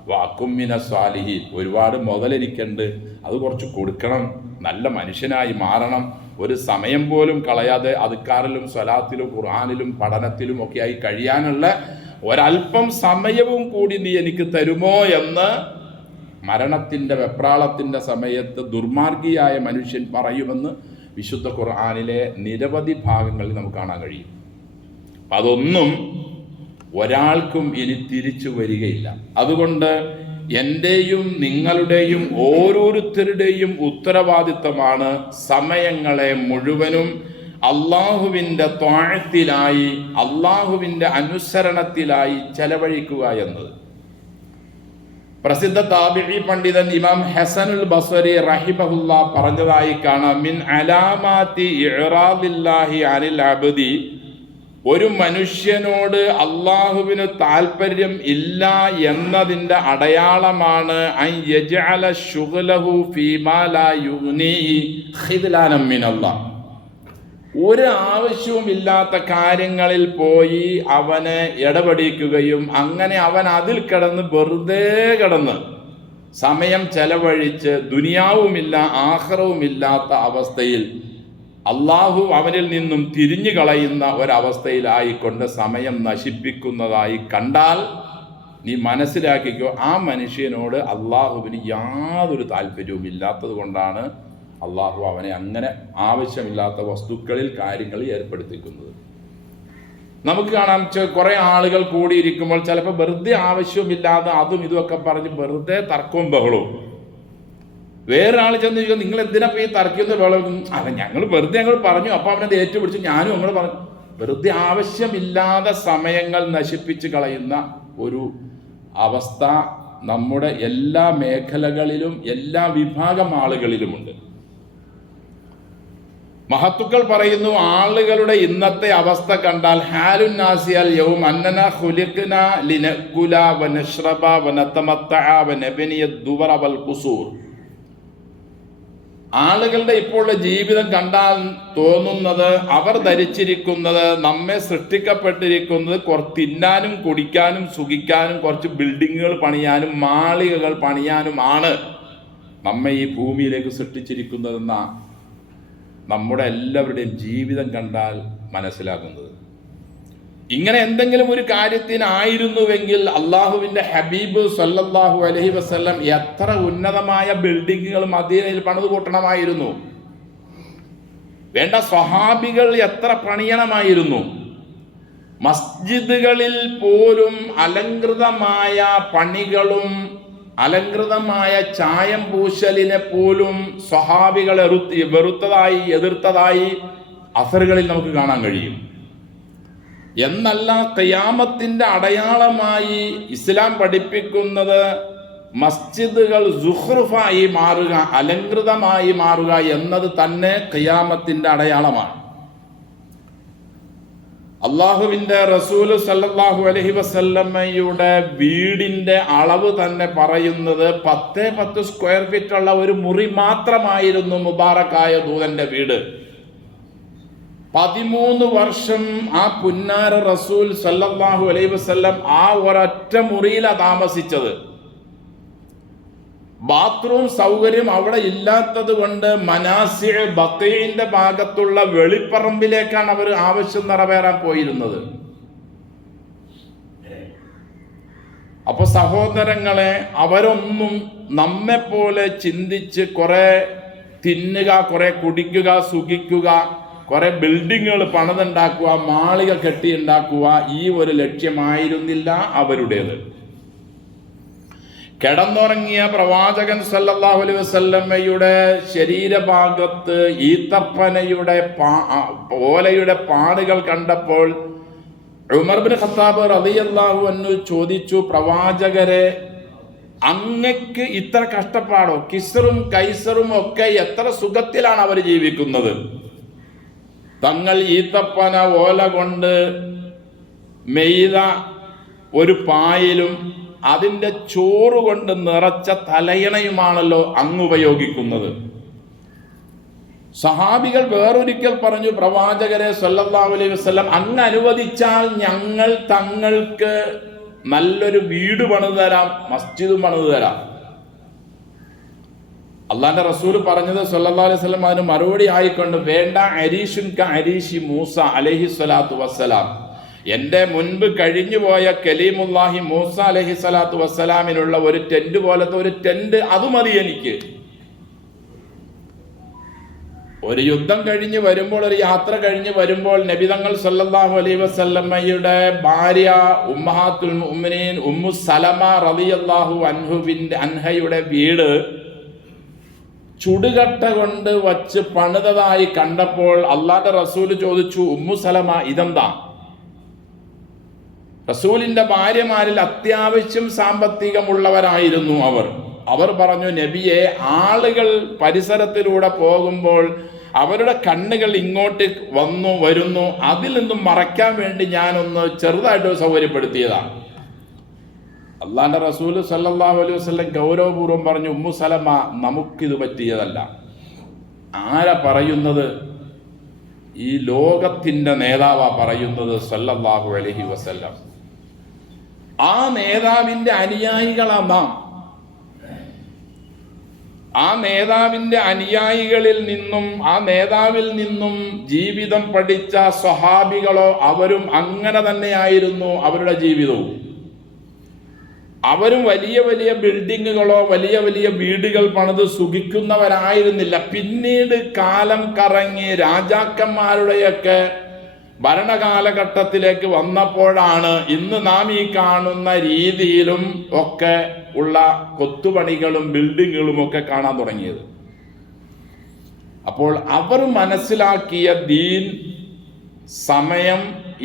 വഅകുമിന സ്വാലിഹീൻ, ഒരുപാട് മുതലെനിക്കുണ്ട്, അത് കുറച്ച് കൊടുക്കണം, നല്ല മനുഷ്യനായി മാറണം, ഒരു സമയം പോലും കളയാതെ അദ്കാറിലും സ്വലാത്തിലും ഖുർആനിലും പഠനത്തിലും ഒക്കെ ആയി കഴിയാനുള്ള ഒരല്പം സമയവും കൂടി നീ എനിക്ക് തരുമോ എന്ന് മരണത്തിൻ്റെ വെപ്രാളത്തിൻ്റെ സമയത്ത് ദുർമാർഗിയായ മനുഷ്യൻ പറയുമെന്ന് വിശുദ്ധ ഖുർആനിലെ നിരവധി ഭാഗങ്ങളിൽ നമുക്ക് കാണാൻ കഴിയും. അതൊന്നും ഒരാൾക്കും ഇനി തിരിച്ചു വരികയില്ല. അതുകൊണ്ട് എൻ്റെയും നിങ്ങളുടെയും ഓരോരുത്തരുടെയും ഉത്തരവാദിത്തമാണ് സമയങ്ങളെ മുഴുവനും അള്ളാഹുവിൻ്റെ ത്വാഅത്തിലായി, അള്ളാഹുവിൻ്റെ അനുസരണത്തിലായി ചെലവഴിക്കുക എന്നത്. പ്രസിദ്ധ താബിഈ പണ്ഡിതൻ ഇമാം ഹസനുൽ ബസ്വരി റഹിമഹുല്ലാ പറഞ്ഞതായി കാണാം, മിൻ അലാമാതി ഇഅ്റാദില്ലാഹി അനിൽ അബ്ദി, ഒരു മനുഷ്യനോട് അള്ളാഹുവിന് താല്പര്യം ഇല്ല എന്നതിൻ്റെ അടയാളമാണ് അൻ യജ്അല ശുഗ്ലഹു ഫീമാ ലാ യുഗ്നീഹി ഖിദ്ലാനം മിനല്ലാഹ്, ഒരു ആവശ്യവുമില്ലാത്ത കാര്യങ്ങളിൽ പോയി അവനെ ഇടപെടിക്കുകയും അങ്ങനെ അവൻ അതിൽ വെറുതെ കിടന്ന് സമയം ചെലവഴിച്ച് ദുനിയാവുമില്ല ആഖിറവുമില്ലാത്ത അവസ്ഥയിൽ അള്ളാഹു അവനിൽ നിന്നും തിരിഞ്ഞു കളയുന്ന ഒരവസ്ഥയിലായിക്കൊണ്ട് സമയം നശിപ്പിക്കുന്നതായി കണ്ടാൽ നീ മനസ്സിലാക്കിക്കോ, ആ മനുഷ്യനോട് അള്ളാഹുവിന് യാതൊരു താല്പര്യവും ഇല്ലാത്തത് കൊണ്ടാണ് അള്ളാഹു അവനെ അങ്ങനെ ആവശ്യമില്ലാത്ത വസ്തുക്കളിൽ കാര്യങ്ങൾ ഏർപ്പെടുത്തിക്കുന്നത്. നമുക്ക് കാണാം, കുറേ ആളുകൾ കൂടിയിരിക്കുമ്പോൾ ചിലപ്പോൾ വെറുതെ ആവശ്യമില്ലാതെ അതും ഇതുമൊക്കെ പറഞ്ഞ് വെറുതെ തർക്കവും ബഹളവും. വേറൊരാൾ ചെന്ന് ചോദിക്കും, നിങ്ങൾ എന്തിനാ ഈ തർക്കിക്കുന്ന ബഹളം? അല്ല, ഞങ്ങൾ പറഞ്ഞു, അപ്പോൾ അവനത് ഏറ്റുപിടിച്ച് ഞാനും നിങ്ങൾ പറഞ്ഞു. വെറുതെ ആവശ്യമില്ലാതെ സമയങ്ങൾ നശിപ്പിച്ച് കളയുന്ന ഒരു അവസ്ഥ നമ്മുടെ എല്ലാ മേഖലകളിലും എല്ലാ വിഭാഗം ആളുകളിലുമുണ്ട്. മഹത്തുക്കൾ പറയുന്നു, ആളുകളുടെ ഇന്നത്തെ അവസ്ഥ കണ്ടാൽ ഹാലുൻ നാസിയൽ യൗം അന്നന ഖുലിഖ്ന ലിനകുല വനശ്റബ വനതമത്തഅ വനബനിയ ദുവറ വൽ ഖുസൂർ. ആളുകളുടെ ഇപ്പോഴുള്ള ജീവിതം കണ്ടാൽ തോന്നുന്നത് അവർ ധരിച്ചിരിക്കുന്നത്, നമ്മെ സൃഷ്ടിക്കപ്പെട്ടിരിക്കുന്നത് കുറച്ച് തിന്നാനും കുടിക്കാനും സുഖിക്കാനും കുറച്ച് ബിൽഡിങ്ങുകൾ പണിയാനും മാളികകൾ പണിയാനുമാണ് നമ്മെ ഈ ഭൂമിയിലേക്ക് സൃഷ്ടിച്ചിരിക്കുന്നതെന്ന നമ്മുടെ എല്ലാവരുടെയും ജീവിതം കണ്ടാൽ മനസ്സിലാക്കുന്നത്. ഇങ്ങനെ എന്തെങ്കിലും ഒരു കാര്യത്തിനായിരുന്നുവെങ്കിൽ അള്ളാഹുവിൻ്റെ ഹബീബ് സല്ലല്ലാഹു അലൈഹി വസല്ലം എത്ര ഉന്നതമായ ബിൽഡിങ്ങുകൾ മദീനയിൽ പണിത് കൂട്ടണമായിരുന്നു. വേണ്ട, സ്വഹാബികൾ എത്ര പണിയണമായിരുന്നു. മസ്ജിദുകളിൽ പോലും അലങ്കൃതമായ പണികളും അലങ്കൃതമായ ചായം പൂശലിനെ പോലും സ്വഹാബികൾ വെറുത്തതായി എതിർത്തതായി അസറുകളിൽ നമുക്ക് കാണാൻ കഴിയും. എന്നല്ല, ഖിയാമത്തിന്റെ അടയാളമായി ഇസ്ലാം പഠിപ്പിക്കുന്നത് മസ്ജിദുകൾ സുഖ്റുഫായി മാറുക, അലങ്കൃതമായി മാറുക എന്നത് തന്നെ ഖിയാമത്തിന്റെ അടയാളമാണ്. അള്ളാഹുവിൻ്റെ റസൂൽ സല്ലല്ലാഹു അലൈഹി വസല്ലമയുടെ വീടിൻ്റെ അളവ് തന്നെ പറയുന്നത് 10 സ്ക്വയർ ഫീറ്റ് ഉള്ള ഒരു മുറി മാത്രമായിരുന്നു മുബാറക്കായ ദൂതന്റെ വീട്. 13 വർഷം ആ പുന്നാര റസൂൽ സല്ലല്ലാഹു അലൈഹി വസല്ലം ആ ഒരൊറ്റ മുറിയിലാണ് താമസിച്ചത്. ബാത്റൂം സൗകര്യം അവിടെ ഇല്ലാത്തത് കൊണ്ട് മനാസിഅ ബഖീഇന്റെ ഭാഗത്തുള്ള വെളിപ്പറമ്പിലേക്കാണ് അവർ ആവശ്യം നിറവേറാൻ പോയിരുന്നത്. അപ്പൊ സഹോദരങ്ങളെ, അവരൊന്നും നമ്മെപ്പോലെ ചിന്തിച്ച് കുറെ തിന്നുക, കുറെ കുടിക്കുക, സുഖിക്കുക, കുറെ ബിൽഡിങ്ങുകൾ പണിതുണ്ടാക്കുക, മാളിക കെട്ടിയുണ്ടാക്കുക, ഈ ഒരു ലക്ഷ്യമായിരുന്നില്ല അവരുടേത്. കിടന്നുറങ്ങിയ പ്രവാചകൻ സല്ലല്ലാഹു അലൈഹി വസല്ലമയുടെ ശരീരഭാഗത്ത് ഈത്തപ്പനയുടെ ഓലയുടെ പാടുകൾ കണ്ടപ്പോൾ ഉമർ ഇബ്നു ഖത്താബ് റളിയല്ലാഹു അൻഹു ചോദിച്ചു, പ്രവാചകരെ, അങ്ങക്ക് ഇത്ര കഷ്ടപ്പാടോ? കിസ്റും കൈസറും ഒക്കെ എത്ര സുഖത്തിലാണ് അവർ ജീവിക്കുന്നത്. തങ്ങൾ ഈത്തപ്പന ഓല കൊണ്ട് മെയ്ത ഒരു പായിലും അതിൻ്റെ ചോറ് കൊണ്ട് നിറച്ച തലയിണയുമാണല്ലോ അങ്ങ് ഉപയോഗിക്കുന്നത്. സഹാബികൾ വേറൊരിക്കൽ പറഞ്ഞു, പ്രവാചകരെ സല്ലല്ലാഹു അലൈഹി വസല്ലം, അങ്ങ് അനുവദിച്ചാൽ ഞങ്ങൾ തങ്ങൾക്ക് നല്ലൊരു വീട് പണിതു തരാം, മസ്ജിദും പണിതു തരാം. അള്ളാന്റെ റസൂൽ പറഞ്ഞത് സല്ലല്ലാഹു അലൈഹി വസല്ലം അതിന് മറുപടി ആയിക്കൊണ്ട്, വേണ്ട, അരീഷുൻ ക അരീഷി മൂസ അലൈഹി സ്വലാത്തു വസ്സലാം, എൻ്റെ മുൻപ് കഴിഞ്ഞുപോയ കലീമുല്ലാഹി മൂസ അലൈഹി സ്വലാത്തു വസ്സലാമിനുള്ള ഒരു ടെന്റ് പോലത്തെ ഒരു ടെന്റ്, അത് മതി എനിക്ക്. ഒരു യുദ്ധം കഴിഞ്ഞ് വരുമ്പോൾ, ഒരു യാത്ര കഴിഞ്ഞ് വരുമ്പോൾ നബിതങ്ങൾ സല്ലല്ലാഹു അലൈഹി വസല്ലമയുടെ ഭാര്യ ഉമ്മഹാത്തുൽ മുഅ്മിനീൻ ഉമ്മു സലമ റളിയല്ലാഹു അൻഹയുടെ വീട് ചുടുകട്ട കൊണ്ട് വച്ച് പണിതതായി കണ്ടപ്പോൾ അള്ളാഹുവിന്റെ റസൂൽ ചോദിച്ചു, ഉമ്മു സലമ, ഇതെന്താ? റസൂലിന്റെ ഭാര്യമാരിൽ അത്യാവശ്യം സാമ്പത്തികമുള്ളവരായിരുന്നു അവർ പറഞ്ഞു, നബിയെ, ആളുകൾ പരിസരത്തിലൂടെ പോകുമ്പോൾ അവരുടെ കണ്ണുകൾ ഇങ്ങോട്ട് വരുന്നു, അതിൽ നിന്നും മറയ്ക്കാൻ വേണ്ടി ഞാനൊന്ന് ചെറുതായിട്ട് സൗകര്യപ്പെടുത്തിയതാണ്. അള്ളാന്റെ റസൂൽ സല്ലല്ലാഹു അലൈഹി വസല്ലം ഗൗരവപൂർവ്വം പറഞ്ഞു, ഉമ്മു സലമ, നമുക്കിത് പറ്റിയതല്ല. ആരാ പറയുന്നത്? ഈ ലോകത്തിന്റെ നേതാവാ പറയുന്നത് സല്ലല്ലാഹു അലൈഹി വസല്ലം. ആ നേതാവിന്റെ അനുയായികളാ നാം. ആ നേതാവിന്റെ അനുയായികളിൽ നിന്നും, ആ നേതാവിൽ നിന്നും ജീവിതം പഠിച്ച സ്വഹാബികളോ അവരും അങ്ങനെ തന്നെയായിരുന്നു അവരുടെ ജീവിതവും. അവരും വലിയ വലിയ ബിൽഡിങ്ങുകളോ വലിയ വലിയ വീടുകൾ പണിത് സുഖിക്കുന്നവരായിരുന്നില്ല. പിന്നീട് കാലം കറങ്ങി രാജാക്കന്മാരുടെയൊക്കെ ഭരണകാലഘട്ടത്തിലേക്ക് വന്നപ്പോഴാണ് ഇന്ന് നാം ഈ കാണുന്ന രീതിയിലും ഒക്കെ ഉള്ള കൊത്തുപണികളും ബിൽഡിങ്ങുകളും ഒക്കെ കാണാൻ തുടങ്ങിയത്. അപ്പോൾ അവർ മനസ്സിലാക്കിയ ദീൻ, സമയം,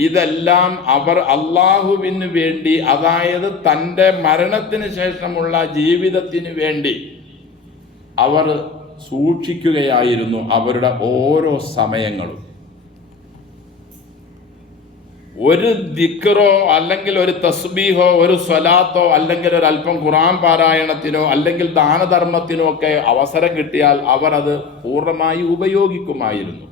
ഇതെല്ലാം അവർ അള്ളാഹുവിന് വേണ്ടി, അതായത് തൻ്റെ മരണത്തിന് ശേഷമുള്ള ജീവിതത്തിന് വേണ്ടി അവർ സൂക്ഷിക്കുകയായിരുന്നു അവരുടെ ഓരോ സമയങ്ങളും. ഒരു ദിക്റോ അല്ലെങ്കിൽ ഒരു തസ്ബീഹോ ഒരു സ്വലാത്തോ അല്ലെങ്കിൽ ഒരു അല്പം ഖുർആൻ പാരായണത്തിനോ അല്ലെങ്കിൽ ദാനധർമ്മത്തിനോ ഒക്കെ അവസരം കിട്ടിയാൽ അവർ അത് പൂർണ്ണമായി ഉപയോഗിക്കുമായിരുന്നു.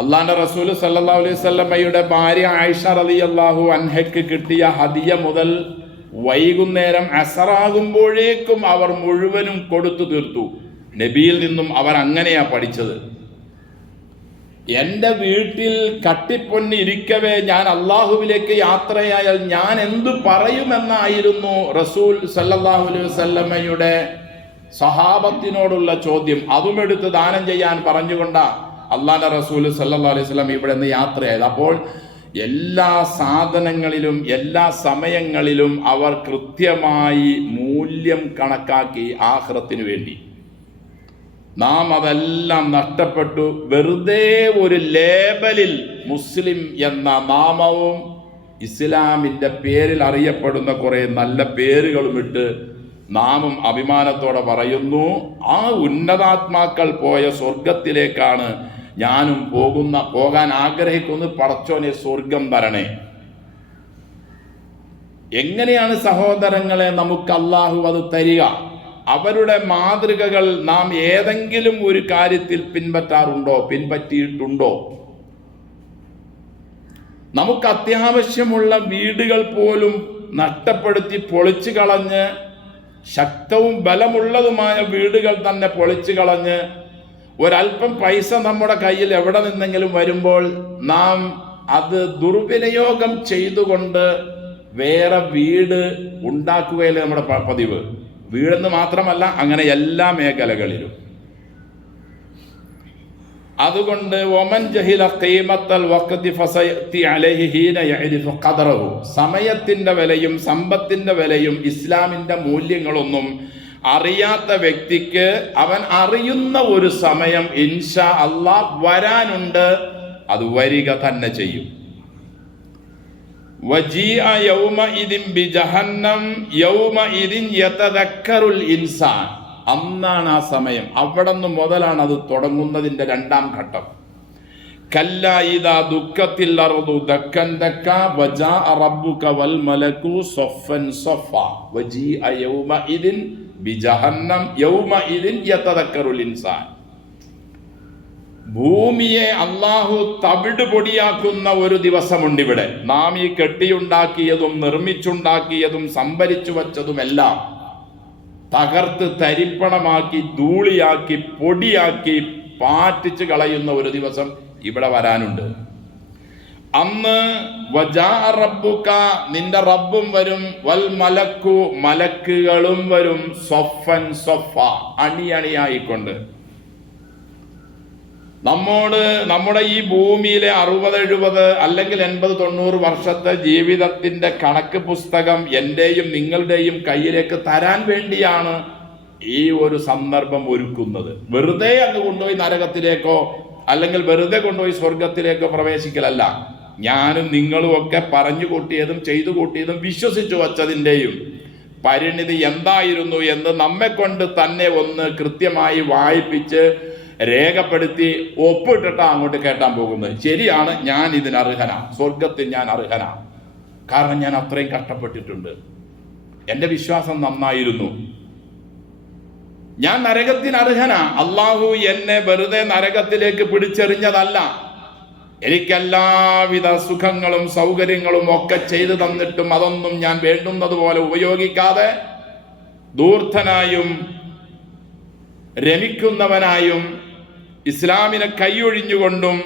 അള്ളാന്റെ റസൂൽ സല്ലല്ലാഹു അലൈഹി വസല്ലമയുടെ ഭാര്യ ആയിഷ റളിയല്ലാഹു അൻഹയ്ക്ക് കിട്ടിയ ഹദിയ മുതൽ വൈകുന്നേരം അസറാകുമ്പോഴേക്കും അവർ മുഴുവനും കൊടുത്തു തീർത്തു. നബിയിൽ നിന്നും അവർ അങ്ങനെയാ പഠിച്ചത്. എൻ്റെ വീട്ടിൽ കട്ടിപ്പൊന്നി ഇരിക്കവേ ഞാൻ അള്ളാഹുവിലേക്ക് യാത്രയായാൽ ഞാൻ എന്തു പറയുമെന്നായിരുന്നു റസൂൽ സല്ലല്ലാഹു അലൈഹി വസല്ലമയുടെ സഹാബത്തിനോടുള്ള ചോദ്യം. അതുമെടുത്ത് ദാനം ചെയ്യാൻ പറഞ്ഞുകൊണ്ടാ അള്ളാഹുവിന്റെ റസൂൽ സല്ലല്ലാഹു അലൈഹി വസല്ലം ഇവിടെ നിന്ന് യാത്രയായത്. അപ്പോൾ എല്ലാ സാധനങ്ങളിലും എല്ലാ സമയങ്ങളിലും അവർ കൃത്യമായി മൂല്യം കണക്കാക്കി ആഖിറത്തിന് വേണ്ടി. നാം അതെല്ലാം നഷ്ടപ്പെട്ടു. വെറുതെ ഒരു ലേബലിൽ മുസ്ലിം എന്ന നാമവും ഇസ്ലാമിൻ്റെ പേരിൽ അറിയപ്പെടുന്ന കുറേ നല്ല പേരുകളും ഇട്ട് നാമും അഭിമാനത്തോടെ പറയുന്നു, ആ ഉന്നതാത്മാക്കൾ പോയ സ്വർഗത്തിലേക്കാണ് ഞാനും പോകാൻ ആഗ്രഹിക്കുന്നു. പടച്ചോനെ സ്വർഗം തരണേ. എങ്ങനെയാണ് സഹോദരങ്ങളെ നമുക്ക് അള്ളാഹു അത് തരിക? അവരുടെ മാതൃകകൾ നാം ഏതെങ്കിലും ഒരു കാര്യത്തിൽ പിൻപറ്റിയിട്ടുണ്ടോ? നമുക്ക് അത്യാവശ്യമുള്ള വീടുകൾ പോലും നഷ്ടപ്പെടുത്തി പൊളിച്ചു കളഞ്ഞ്, ശക്തവും ബലമുള്ളതുമായ വീടുകൾ തന്നെ പൊളിച്ചു കളഞ്ഞ്, ഒരല്പം പൈസ നമ്മുടെ കയ്യിൽ എവിടെ നിന്നെങ്കിലും വരുമ്പോൾ നാം അത് ദുർവിനിയോഗം ചെയ്തുകൊണ്ട് വേറെ വീട് ഉണ്ടാക്കുകയല്ലേ നമ്മുടെ പതിവ്. വീടെന്ന് മാത്രമല്ല, അങ്ങനെ എല്ലാ മേഖലകളിലും. അതുകൊണ്ട് ഒമൻ ജഹില ഖീമത്തൽ വഖതി ഫസയതി അലൈഹി ഹീന യഅരിഫു ഖദറഹു, സമയത്തിന്റെ വിലയും സമ്പത്തിന്റെ വിലയും ഇസ്ലാമിന്റെ മൂല്യങ്ങളൊന്നും അറിയാത്ത വ്യക്തിക്ക് അവൻ അറിയുന്ന ഒരു സമയം ഇൻഷാ അല്ലാഹ് വരാനുണ്ട്, അത് വരിക തന്നെ ചെയ്യും. വജീഅ യൗമഇദിൻ ബിജഹന്നം യൗമഇദിൻ യതദക്കറുൽ ഇൻസാൻ, അന്നാണ് ആ സമയം. അവിടെ നിന്ന് മുതലാണ് അത് തുടങ്ങുന്നതിന്റെ രണ്ടാം ഘട്ടം. കല്ല ഇദാ ദുക്കത്തിൽ അർദു ദക്കൻ ദക്ക വജാഅ റബ്ബുക വൽ മലകു സഫൻ സഫ വജീഅ യൗമഇദിൻ ബിജഹന്നം യൗമഇദിൻ യതദക്കറുൽ ഇൻസാൻ. ഭൂമിയെ അള്ളാഹു തവിട് പൊടിയാക്കുന്ന ഒരു ദിവസമുണ്ട് ഇവിടെ. നാം ഈ കെട്ടിയുണ്ടാക്കിയതും നിർമ്മിച്ചുണ്ടാക്കിയതും സംഭരിച്ചു വച്ചതുമെല്ലാം തകർത്ത് തരിപ്പണമാക്കി ധൂളിയാക്കി പൊടിയാക്കി പാറ്റിച്ച് കളയുന്ന ഒരു ദിവസം ഇവിടെ വരാനുണ്ട്. അന്ന് വജാഅ റബ്ബുക, നിന്റെ റബ്ബും വരും, വൽ മലക്കു, മലക്കുകളും വരും, സഫൻ സഫ, അണിയണിയായിക്കൊണ്ട്. നമ്മുടെ ഈ ഭൂമിയിലെ 60-70 അല്ലെങ്കിൽ 80-90 വർഷത്തെ ജീവിതത്തിന്റെ കണക്ക് പുസ്തകം എന്റെയും നിങ്ങളുടെയും കയ്യിലേക്ക് തരാൻ വേണ്ടിയാണ് ഈ ഒരു സന്ദർഭം ഒരുക്കുന്നത്. വെറുതെ അങ്ങ് കൊണ്ടുപോയി നരകത്തിലേക്കോ അല്ലെങ്കിൽ വെറുതെ കൊണ്ടുപോയി സ്വർഗത്തിലേക്കോ പ്രവേശിക്കലല്ല. ഞാനും നിങ്ങളും ഒക്കെ പറഞ്ഞു കൂട്ടിയതും ചെയ്തു കൂട്ടിയതും വിശ്വസിച്ചു വച്ചതിൻ്റെയും പരിണിതി എന്തായിരുന്നു എന്ന് നമ്മെ കൊണ്ട് തന്നെ ഒന്ന് കൃത്യമായി വായിപ്പിച്ച് രേഖപ്പെടുത്തി ഒപ്പിട്ടിട്ടാ അങ്ങോട്ട് കേട്ടാൻ പോകുന്നത്. ശരിയാണ്, ഞാൻ ഇതിന് അർഹനാ, സ്വർഗത്തിൽ ഞാൻ അർഹനാ, കാരണം ഞാൻ അത്രയും കഷ്ടപ്പെട്ടിട്ടുണ്ട്, എൻ്റെ വിശ്വാസം നന്നായിരുന്നു. ഞാൻ നരകത്തിന് അർഹനാ, അള്ളാഹു എന്നെ വെറുതെ നരകത്തിലേക്ക് പിടിച്ചെറിഞ്ഞതല്ല, എനിക്കെല്ലാവിധ സുഖങ്ങളും സൗകര്യങ്ങളും ഒക്കെ ചെയ്തു തന്നിട്ടും അതൊന്നും ഞാൻ വേണ്ടുന്നതുപോലെ ഉപയോഗിക്കാതെ ധൂർത്തനായും രമിക്കുന്നവനായും ഇസ്ലാമിനെ കൈയൊഴിഞ്ഞുകൊണ്ടും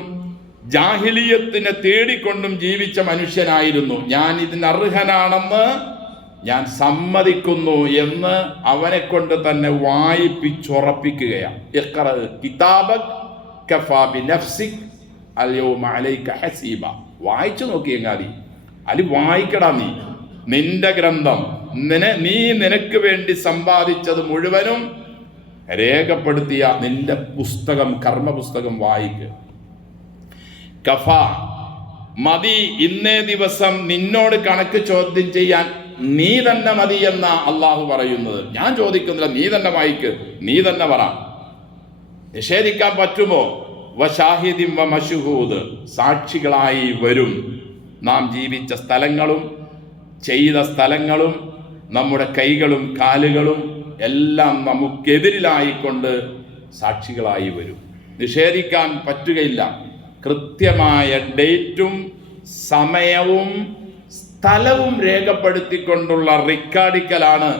ജാഹിലിയത്തിനെ തേടിക്കൊണ്ടും ജീവിച്ച മനുഷ്യനായിരുന്നു. ഞാൻ ഇതിന് അർഹനാണെന്ന് ഞാൻ സമ്മതിക്കുന്നു എന്ന് അവനെ കൊണ്ട് തന്നെ വായിപ്പിച്ചുറപ്പിക്കുകയാണ്. ഇഖ്റ കിതാബക് കഫാ ബിനഫ്സിക് അൽയൗമ അലൈക ഹസീബ. വായിച്ചു നോക്കിയെങ്ങാതി, അല്ലെ വായിക്കടാ നീ നിന്റെ ഗ്രന്ഥം, നീ നിനക്ക് വേണ്ടി സമ്പാദിച്ചത് മുഴുവനും രേഖപ്പെടുത്തിയ നിന്റെ പുസ്തകം, കർമ്മപുസ്തകം വായിക്ക്. കഫ, മതി, ഇന്നേ ദിവസം നിന്നോട് കണക്ക് ചോദ്യം ചെയ്യാൻ നീ തന്നെ മതി എന്ന അള്ളാഹു പറയുന്നത്. ഞാൻ ചോദിക്കുന്നില്ല, നീ തന്നെ വായിക്ക്, നീ തന്നെ പറ. നിഷേധിക്കാൻ പറ്റുമോ? വശാഹിദിൻ വ മശ്ഹൂദ്, സാക്ഷികളായി വരും. നാം ജീവിച്ച സ്ഥലങ്ങളും ചെയ്ത സ്ഥലങ്ങളും നമ്മുടെ കൈകളും കാലുകളും എല്ലാം നമുക്കെതിരിലായിക്കൊണ്ട് സാക്ഷികളായി വരും. നിഷേധിക്കാൻ പറ്റുകയില്ല. കൃത്യമായ ഡേറ്റും സമയവും സ്ഥലവും രേഖപ്പെടുത്തിക്കൊണ്ടുള്ള റിക്കാർഡിക്കലാണ്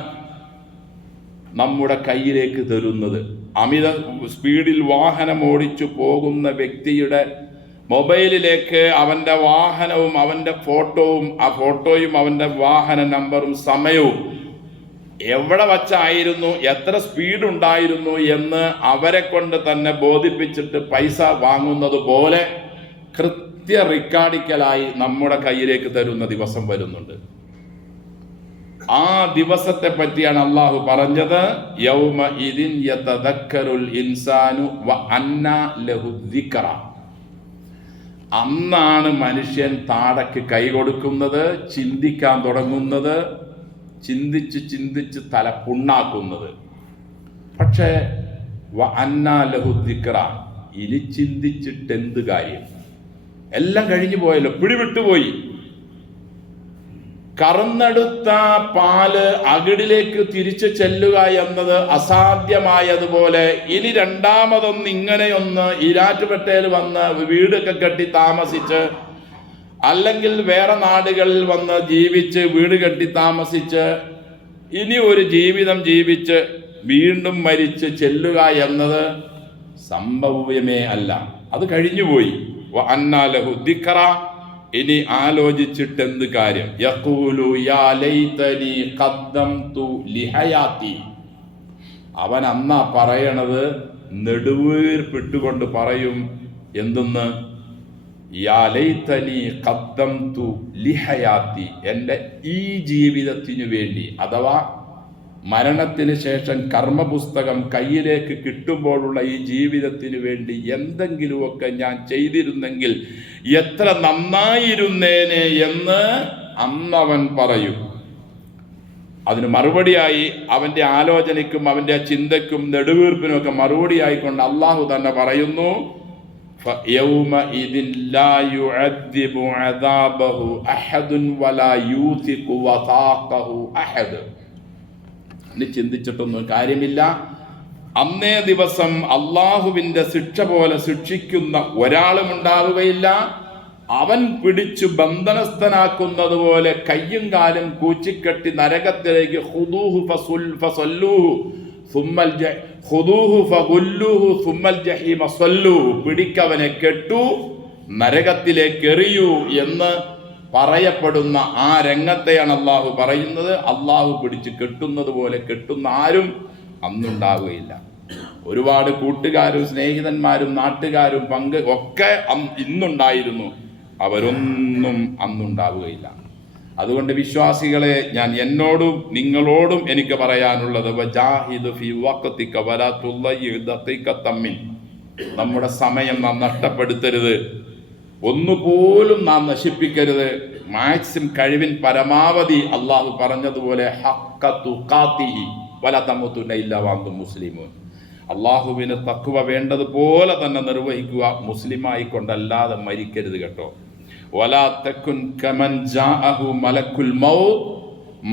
നമ്മുടെ കയ്യിലേക്ക് തരുന്നത്. അമിത സ്പീഡിൽ വാഹനം ഓടിച്ചു പോകുന്ന വ്യക്തിയുടെ മൊബൈലിലേക്ക് അവൻ്റെ വാഹനവും അവൻ്റെ ഫോട്ടോയും, ആ ഫോട്ടോയും അവൻ്റെ വാഹന നമ്പറും സമയവും എവിടെ വച്ചായിരുന്നു, എത്ര സ്പീഡ് ഉണ്ടായിരുന്നു എന്ന് അവരെ കൊണ്ട് തന്നെ ബോധിപ്പിച്ചിട്ട് പൈസ വാങ്ങുന്നത് പോലെ കൃത്യ റിക്കാർഡിക്കലായി നമ്മുടെ കയ്യിലേക്ക് തരുന്ന ദിവസം വരുന്നുണ്ട്. ആ ദിവസത്തെ പറ്റിയാണ് അള്ളാഹു പറഞ്ഞത്, യൗമ ഇദിൻ യതദക്കറുൽ ഇൻസാനു വ അന്നാ ലഹു ദിക്റ. അന്നാണ് മനുഷ്യൻ താടക്ക് കൈ കൊടുക്കുന്നത്, ചിന്തിക്കാൻ തുടങ്ങുന്നത്, ചിന്തിച്ച് ചിന്തിച്ച് തല പുണ്ണാക്കുന്നത്. പക്ഷേ വ അന്നാ ലഹു ദിക്റ, ഇനി ചിന്തിച്ചിട്ട് എന്ത് കാര്യം? എല്ലാം കഴിഞ്ഞു പോയല്ലോ, പിടിവിട്ടുപോയി. കറന്നെടുത്ത പാല് അകിടിലേക്ക് തിരിച്ചു ചെല്ലുക എന്നത് അസാധ്യമായതുപോലെ ഇനി രണ്ടാമതൊന്ന് ഇങ്ങനെയൊന്ന് ഈരാറ്റുപേട്ടയിൽ വന്ന് വീടൊക്കെ കെട്ടി താമസിച്ച്, അല്ലെങ്കിൽ വേറെ നാടുകളിൽ വന്ന് ജീവിച്ച് വീട് കെട്ടി താമസിച്ച് ഇനി ഒരു ജീവിതം ജീവിച്ച് വീണ്ടും മരിച്ച് ചെല്ലുക എന്നത് സംഭവ്യമേ അല്ല. അത് കഴിഞ്ഞുപോയി. അന്നാലഹു ദിക്റ, ഇനി ആലോചിച്ചിട്ടെന്ത് കാര്യം? യഖൂലു യാ ലൈതനി ഖദ്ദംതു ലിഹയാതി. അവൻ അന്നാ പറയണത് നെടുവീർപ്പിട്ടുകൊണ്ട് പറയും. എന്തെന്ന്? യാ ലൈതനി ഖദ്ദംതു ലിഹയാതി, എൻ്റെ ഈ ജീവിതത്തിനു വേണ്ടി, അഥവാ മരണത്തിന് ശേഷം കർമ്മപുസ്തകം കയ്യിലേക്ക് കിട്ടുമ്പോഴുള്ള ഈ ജീവിതത്തിന് വേണ്ടി എന്തെങ്കിലുമൊക്കെ ഞാൻ ചെയ്തിരുന്നെങ്കിൽ എത്ര നന്നായിരുന്നേനെ എന്ന് അന്നവൻ പറയും. അതിന് മറുപടിയായി അവൻ്റെ ആലോചനയ്ക്കും അവൻ്റെ ചിന്തയ്ക്കും നെടുവീർപ്പിനും ഒക്കെ മറുപടിയായിക്കൊണ്ട് അള്ളാഹു തന്നെ പറയുന്നു, فَيَوْمَئِذٍ لَا يُعَذِّبُ عَذَابَهُ أَحَدٌ وَلَا يُوثِقُ وَثَاقَهُ أَحَدٌ. ഇനി ചിന്തിച്ചിട്ടൊന്നും കാര്യമില്ല. അന്നേ ദിവസം അള്ളാഹുവിൻ്റെ ശിക്ഷ പോലെ ശിക്ഷിക്കുന്ന ഒരാളും ഉണ്ടാവുകയില്ല. അവൻ പിടിച്ചു ബന്ധനസ്ഥനാക്കുന്നത് പോലെ കയ്യും കാലും കൂച്ചിക്കെട്ടി നരകത്തിലേക്ക് ഖുദൂഹു ഫസല്ലൂഹു സുമ്മൽ ഖുദൂഹു ഫഗുല്ലൂഹു സുമ്മൽ ജഹീമ സല്ലൂഹു, പിടിക്കവനെ കെട്ടു നരകത്തിലേക്ക് എറിയൂ എന്ന് പറയപ്പെടുന്ന ആ രംഗത്തെയാണ് അള്ളാഹു പറയുന്നത്. അള്ളാഹു പിടിച്ച് കെട്ടുന്നത് പോലെ കെട്ടുന്ന ആരും അന്നുണ്ടാവുകയില്ല. ഒരുപാട് കൂട്ടുകാരും സ്നേഹിതന്മാരും നാട്ടുകാരും ഒക്കെ ഇന്നുണ്ടായിരുന്നു, അവരൊന്നും അന്നുണ്ടാവുകയില്ല. അതുകൊണ്ട് വിശ്വാസികളെ, ഞാൻ എന്നോടും നിങ്ങളോടും എനിക്ക് പറയാനുള്ളത്, വജാഹിദു ഫീ വഖതിക വലാ തുളയ്യി ദഖീഖ തമ്മിൻ, നമ്മുടെ സമയം നാം നഷ്ടപ്പെടുത്തരുത്, ഒന്നുപോലും നാം നശിപ്പിക്കരുത്. മാക്സിമം കഴിവിൻ പരമാവധി അള്ളാഹു പറഞ്ഞതുപോലെ ഹഖ്ക തുഖാതിഹി വലാ തമൂതുന്ന ഇല്ലാ വഅൻതും മുസ്ലിമൂൻ, അള്ളാഹുവിന് തഖ്വ വേണ്ടതുപോലെ തന്നെ നിർവഹിക്കുക, മുസ്ലിമായി കൊണ്ടല്ലാതെ മരിക്കരുത് കേട്ടോ. വലാ തകുൻ കമൻ ജാഅഹു മലക്കുൽ മൗത്ത്,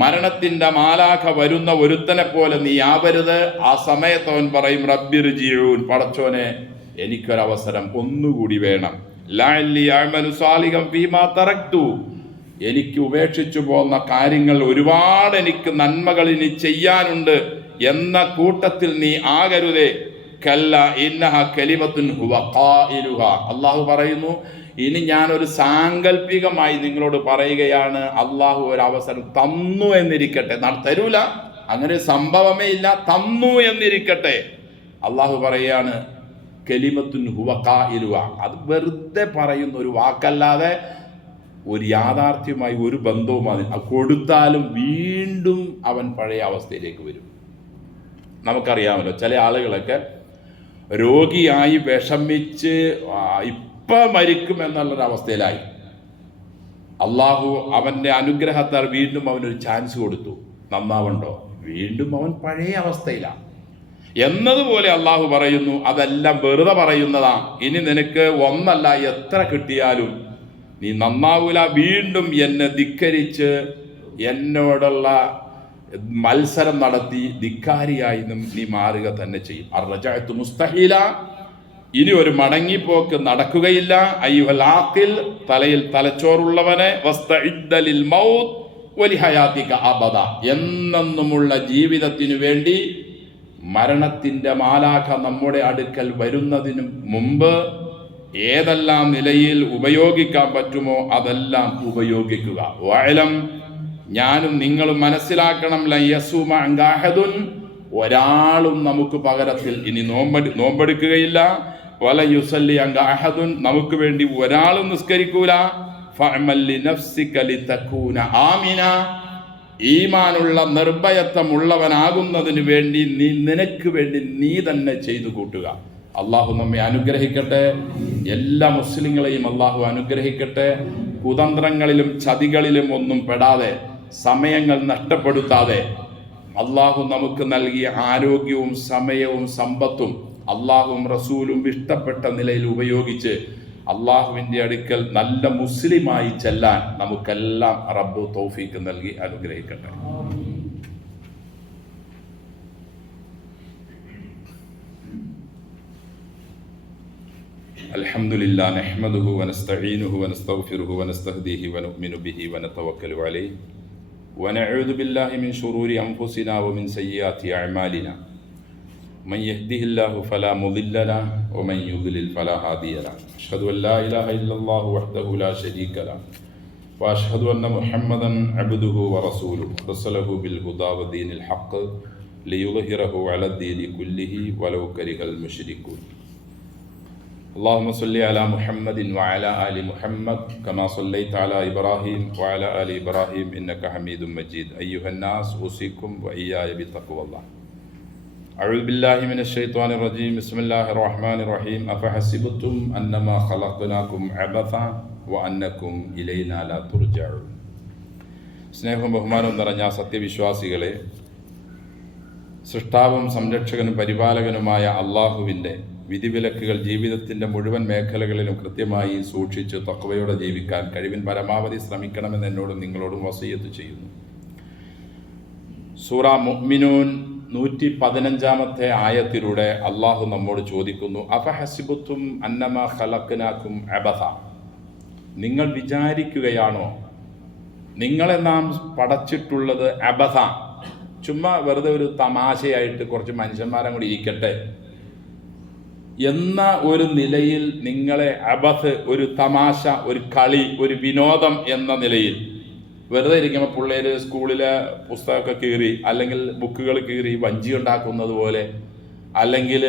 മരണത്തിന്റെ മാലാഖ വരുന്ന ഒരുത്തനെ പോലെ നീ ആവരുത്. ആ സമയത്ത് അവൻ പറയും, റബ്ബിർജിഊൻ, പടച്ചോനെ എനിക്കൊരവസരം ഒന്നുകൂടി വേണം. ലഅല്ലി അഅമലു സാലിഹൻ ഫീമാ തറക്തു, എനിക്ക് ഉപേക്ഷിച്ചു പോകുന്ന കാര്യങ്ങൾ ഒരുപാട്, എനിക്ക് നന്മകൾ ഇനി ചെയ്യാനുണ്ട് എന്ന കൂട്ടത്തിൽ നീ ആകരുതേ. കല്ല ഇന്നഹ കലിമത്തുൻ ഹുവ ഖായിലുഹ, അള്ളാഹു പറയുന്നു, ഇനി ഞാനൊരു സാങ്കല്പികമായി നിങ്ങളോട് പറയുകയാണ്, അള്ളാഹു ഒരു അവസരം തന്നു എന്നിരിക്കട്ടെ, തരൂല, അങ്ങനെ സംഭവമേ ഇല്ല, തന്നു എന്നിരിക്കട്ടെ. അള്ളാഹു പറയാണ് കലിമത്തുൻ ഹുവ ഖായിലുഹ, അത് വെറുതെ പറയുന്ന ഒരു വാക്കല്ലാതെ ഒരു യാഥാർത്ഥ്യമായി ഒരു ബന്ധവും അതിന് കൊടുത്താലും വീണ്ടും അവൻ പഴയ അവസ്ഥയിലേക്ക് വരും. നമുക്കറിയാമല്ലോ, ചില ആളുകളൊക്കെ രോഗിയായി വിഷമിച്ച് ഇപ്പം മരിക്കും എന്നുള്ളൊരവസ്ഥയിലായി. അള്ളാഹു അവൻ്റെ അനുഗ്രഹത്താൽ വീണ്ടും അവനൊരു ചാൻസ് കൊടുത്തു. നന്നാവണ്ടോ? വീണ്ടും അവൻ പഴയ അവസ്ഥയിലാണ് എന്നതുപോലെ അള്ളാഹു പറയുന്നു, അതെല്ലാം വെറുതെ പറയുന്നതാ. ഇനി നിനക്ക് ഒന്നല്ല എത്ര കിട്ടിയാലും നീ നന്നാവൂല. വീണ്ടും എന്നെ ധിക്കരിച്ച് എന്നോടുള്ള മത്സരം നടത്തി ധിക്കാരിയായി നീ മാറുക തന്നെ ചെയ്യും. അർറജഅതു മുസ്തഹീല, ഇനി ഒരു മടങ്ങിപ്പോക്ക് നടക്കുകയില്ല. അയ്യുഹൽ ആഖിൽ, തലയിൽ തലച്ചോറുള്ളവനെ, വസ്തഇദ്ദ ലിൽ മൗത്ത് വലിഹയാതിക അബദ, എന്നെന്നുമുള്ള ജീവിതത്തിനു വേണ്ടി മരണത്തിന്റെ മാലാഖ നമ്മുടെ അടുക്കൽ വരുന്നതിന് മുമ്പ് ഏതെല്ലാം നിലയിൽ ഉപയോഗിക്കാൻ പറ്റുമോ അതെല്ലാം ഉപയോഗിക്കുക. വഅലം, ഞാനും നിങ്ങളും മനസ്സിലാക്കണം, ലൻ യസൂമ അൻക അഹദുൻ, ഒരാളും നമുക്ക് പകരത്തിൽ ഇനി നോമ്പെടുക്കുകയില്ല. വല യുസല്ലി അൻക അഹദുൻ, നമുക്ക് വേണ്ടി ഒരാളും നിസ്കരിക്കൂല. ഫഅമൽ ലിനഫ്സിക ലിതകൂന ആമിന, ഈമാനുള്ള നിർഭയത്വമുള്ളവനാകുന്നതിന് വേണ്ടി നിനക്ക് വേണ്ടി നീ തന്നെ ചെയ്തു കൂട്ടുക. അള്ളാഹു നമ്മെ അനുഗ്രഹിക്കട്ടെ, എല്ലാ മുസ്ലിങ്ങളെയും അള്ളാഹു അനുഗ്രഹിക്കട്ടെ. കുതന്ത്രങ്ങളിലും ചതികളിലും ഒന്നും പെടാതെ, സമയങ്ങൾ നഷ്ടപ്പെടുത്താതെ, അള്ളാഹു നമുക്ക് നൽകിയ ആരോഗ്യവും സമയവും സമ്പത്തും അള്ളാഹുവും റസൂലും ഇഷ്ടപ്പെട്ട നിലയിൽ ഉപയോഗിച്ച് അള്ളാഹുവിൻ്റെ അടുക്കൽ നല്ല മുസ്ലിമായി ചെല്ലാൻ നമുക്കെല്ലാം റബ്ബ് തൗഫീക്ക് നൽകി അനുഗ്രഹിക്കട്ടെ. അൽഹംദുലില്ലാ നഹ്മദുഹു വനസ്തഈനുഹു വനസ്തഗ്ഫിറുഹു വനസ്തഹ്ദീഹി വനുഅ്മിനു ബിഹി വനതവക്കലു അലൈഹി വനഊദു ബില്ലാഹി മിൻ ശുറൂരി അൻഫുസിനാ വമിൻ സയ്യിആതി അഅ്മാലിനാ മൻ യഹ്ദിഹില്ലാഹു ഫലാ മുദില്ല ലഹു വമൻ യുദ്ലിൽ ഫലാ ഹാദിയ ലഹു. അഷ്ഹദു അൻ ലാ ഇലാഹ ഇല്ലല്ലാഹു വഹ്ദഹു ലാ ശരീക ലഹു വഅഷ്ഹദു അന്ന മുഹമ്മദൻ അബ്ദുഹു വറസൂലുഹു അർസലഹു ബിൽ ഹുദാ വദീനിൽ ഹഖ് ലിയുദ്ഹിറഹു അലദ്ദീനി കുല്ലിഹി വലൗ കരിഹൽ മുശ്രികൂൻ. اللهم صل على محمد وعلى آل محمد كما صليت على إبراهيم وعلى آل إبراهيم إنك حميد مجيد. أيها الناس أوصيكم وإياي بتقوى الله. أعوذ بالله من الشيطان الرجيم. بسم الله الرحمن الرحيم. أفحسبتم أنما خلقناكم عبثا وأنكم إلينا لا ترجعون. സ്നേഹവും ബഹുമാനവും നിറഞ്ഞ സത്യവിശ്വാസികളെ, സൃഷ്ടാവും സംരക്ഷകനും പരിപാലകനുമായ അള്ളാഹുവിൻ്റെ വിധിവിലക്കുകൾ ജീവിതത്തിൻ്റെ മുഴുവൻ മേഖലകളിലും കൃത്യമായി സൂക്ഷിച്ച് തഖ്വയോടെ ജീവിക്കാൻ കഴിവിൻ പരമാവധി ശ്രമിക്കണമെന്ന് എന്നോടും നിങ്ങളോടും വസിയ്യത്ത് ചെയ്യുന്നു. സൂറ മുഅ്മിനൂൻ 115 ആയത്തിലൂടെ അള്ളാഹു നമ്മോട് ചോദിക്കുന്നു, അഫഹസിബത്തും അന്നമാ ഖലഖ്നാകും അബസ. നിങ്ങൾ വിചാരിക്കുകയാണോ നിങ്ങളെ നാം പടച്ചിട്ടുള്ളത് അബസ, ചുമ്മാ വെറുതെ ഒരു തമാശയായിട്ട് കുറച്ച് മനുഷ്യന്മാരെ കൂടി ഇരിക്കട്ടെ എന്ന ഒരു നിലയിൽ നിങ്ങളെ അബസ്, ഒരു തമാശ, ഒരു കളി, ഒരു വിനോദം എന്ന നിലയിൽ വെറുതെ ഇരിക്കുമ്പോൾ പിള്ളേർ സ്കൂളിലെ പുസ്തകമൊക്കെ കീറി അല്ലെങ്കിൽ ബുക്കുകൾ കീറി വഞ്ചി ഉണ്ടാക്കുന്നത് പോലെ, അല്ലെങ്കിൽ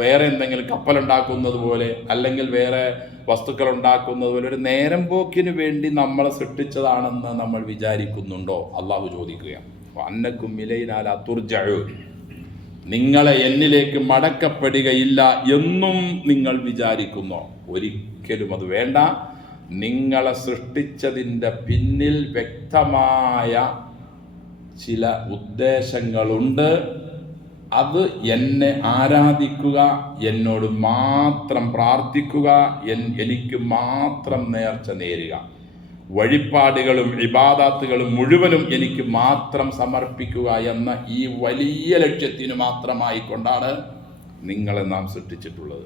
വേറെ എന്തെങ്കിലും കപ്പലുണ്ടാക്കുന്നത് പോലെ, അല്ലെങ്കിൽ വേറെ വസ്തുക്കൾ ഉണ്ടാക്കുന്നത് പോലെ ഒരു നേരം പോക്കിന് വേണ്ടി നമ്മളെ സൃഷ്ടിച്ചതാണെന്ന് നമ്മൾ വിചാരിക്കുന്നുണ്ടോ? അള്ളാഹു ചോദിക്കുകയാണ്. അന്നക്കും ഇലൈനാ ലാ തുർജഊൻ. നിങ്ങളെ എന്നിലേക്ക് മടക്കപ്പെടുകയില്ല എന്നും നിങ്ങൾ വിചാരിക്കുന്നോ? ഒരിക്കലും അത് വേണ്ട. നിങ്ങളെ സൃഷ്ടിച്ചതിൻ്റെ പിന്നിൽ വ്യക്തമായ ചില ഉദ്ദേശങ്ങളുണ്ട്. അത് എന്നെ ആരാധിക്കുക, എന്നോട് മാത്രം പ്രാർത്ഥിക്കുക, എനിക്ക് മാത്രം നേർച്ച നേരുക, വഴിപാടുകളും ഇബാദത്തുകളും മുഴുവനും എനിക്ക് മാത്രം സമർപ്പിക്കുക എന്ന ഈ വലിയ ലക്ഷ്യത്തിന് മാത്രമായി കൊണ്ടാണ് നിങ്ങളെ നാം സൃഷ്ടിച്ചിട്ടുള്ളത്.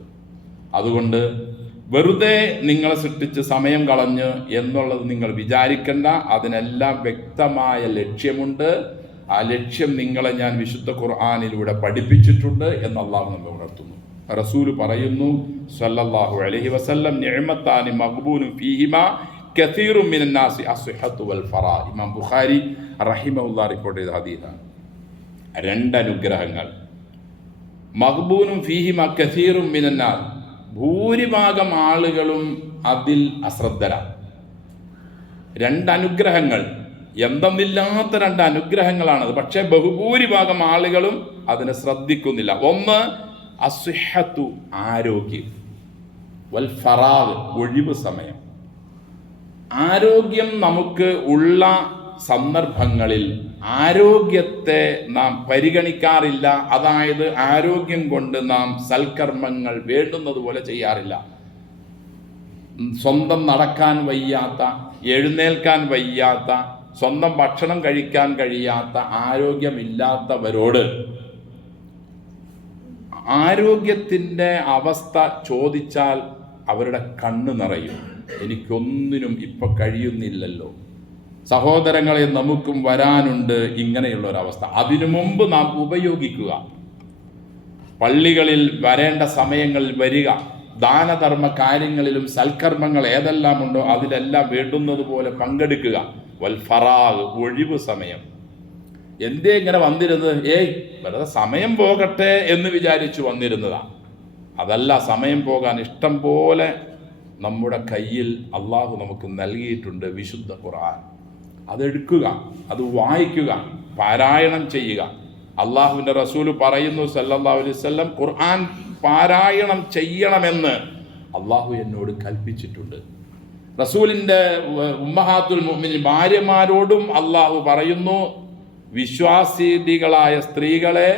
അതുകൊണ്ട് വെറുതെ നിങ്ങളെ സൃഷ്ടിച്ച് സമയം കളഞ്ഞ് എന്നുള്ളത് നിങ്ങൾ വിചാരിക്കേണ്ട. അതിനെല്ലാം വ്യക്തമായ ലക്ഷ്യമുണ്ട്. ആ ലക്ഷ്യം നിങ്ങളെ ഞാൻ വിശുദ്ധ ഖുർആനിലൂടെ പഠിപ്പിച്ചിട്ടുണ്ട് എന്ന് അല്ലാഹു നമ്മെ ഉണർത്തുന്നു. റസൂല് പറയുന്നു സല്ലല്ലാഹു അലൈഹി വസല്ലം, നിഅമത്താനി മഖ്ബൂനു ഫീഹിമാ കസീറും മിനന്നാസി അസ്സിഹത്തു വൽ ഫറാ. ഇമാം ബുഖാരി റഹിമഹുല്ലാഹ് റിപ്പോർട്ട് ചെയ്ത ഹദീസാണ്. രണ്ട് അനുഗ്രഹങ്ങൾ, മഖ്ബൂനും ഫീഹിമാ കസീറും മിനന്നാസ്, ഭൂരിഭാഗം ആളുകളും അതിൽ അശ്രദ്ധരാണ്. രണ്ടനുഗ്രഹങ്ങൾ, എന്തെന്നില്ലാത്ത രണ്ട് അനുഗ്രഹങ്ങളാണത്. പക്ഷേ ബഹുഭൂരിഭാഗം ആളുകളും അതിനെ ശ്രദ്ധിക്കുന്നില്ല. ഒന്ന് അസ്സിഹത്തു, ആരോഗ്യം, വൽ ഫറാഗ്, ഒഴിവ് സമയം. ആരോഗ്യം നമുക്ക് ഉള്ള സന്ദർഭങ്ങളിൽ ആരോഗ്യത്തെ നാം പരിഗണിക്കാറില്ല. അതായത് ആരോഗ്യം കൊണ്ട് നാം സൽക്കർമ്മങ്ങൾ വേണ്ടുന്നത് പോലെ ചെയ്യാറില്ല. സ്വന്തം നടക്കാൻ വയ്യാത്ത, എഴുന്നേൽക്കാൻ വയ്യാത്ത, സ്വന്തം ഭക്ഷണം കഴിക്കാൻ കഴിയാത്ത ആരോഗ്യമില്ലാത്തവരോട് ആരോഗ്യത്തിൻ്റെ അവസ്ഥ ചോദിച്ചാൽ അവരുടെ കണ്ണ് നിറയും. എനിക്കൊന്നിനും ഇപ്പം കഴിയുന്നില്ലല്ലോ. സഹോദരങ്ങളെ, നമുക്കും വരാനുണ്ട് ഇങ്ങനെയുള്ളൊരവസ്ഥ. അതിനു മുമ്പ് നാം ഉപയോഗിക്കുക. പള്ളികളിൽ വരേണ്ട സമയങ്ങളിൽ വരിക. ദാനധർമ്മ കാര്യങ്ങളിലും സൽക്കർമ്മങ്ങൾ ഏതെല്ലാം ഉണ്ടോ അതിലെല്ലാം വേണ്ടുന്നത് പോലെ പങ്കെടുക്കുക. വൽ ഫറാഗ്, ഒഴിവ് സമയം. എന്തേ ഇങ്ങനെ വന്നിരുന്നത്? വെറുതെ സമയം പോകട്ടെ എന്ന് വിചാരിച്ചു വന്നിരുന്നതാണ്. അതല്ല, സമയം പോകാൻ ഇഷ്ടം പോലെ നമ്മുടെ കയ്യിൽ അള്ളാഹു നമുക്ക് നൽകിയിട്ടുണ്ട് വിശുദ്ധ ഖുർആൻ. അതെടുക്കുക, അത് വായിക്കുക, പാരായണം ചെയ്യുക. അള്ളാഹുവിൻ്റെ റസൂല് പറയുന്നു സല്ലല്ലാഹു അലൈഹി വസല്ലം, ഖുർആൻ പാരായണം ചെയ്യണമെന്ന് അള്ളാഹു എന്നോട് കൽപ്പിച്ചിട്ടുണ്ട്. റസൂലിൻ്റെ ഉമ്മഹാത്തുൽ മുഅ്മിനീൻ ഭാര്യമാരോടും അള്ളാഹു പറയുന്നു, വിശ്വാസികളായ സ്ത്രീകളെ,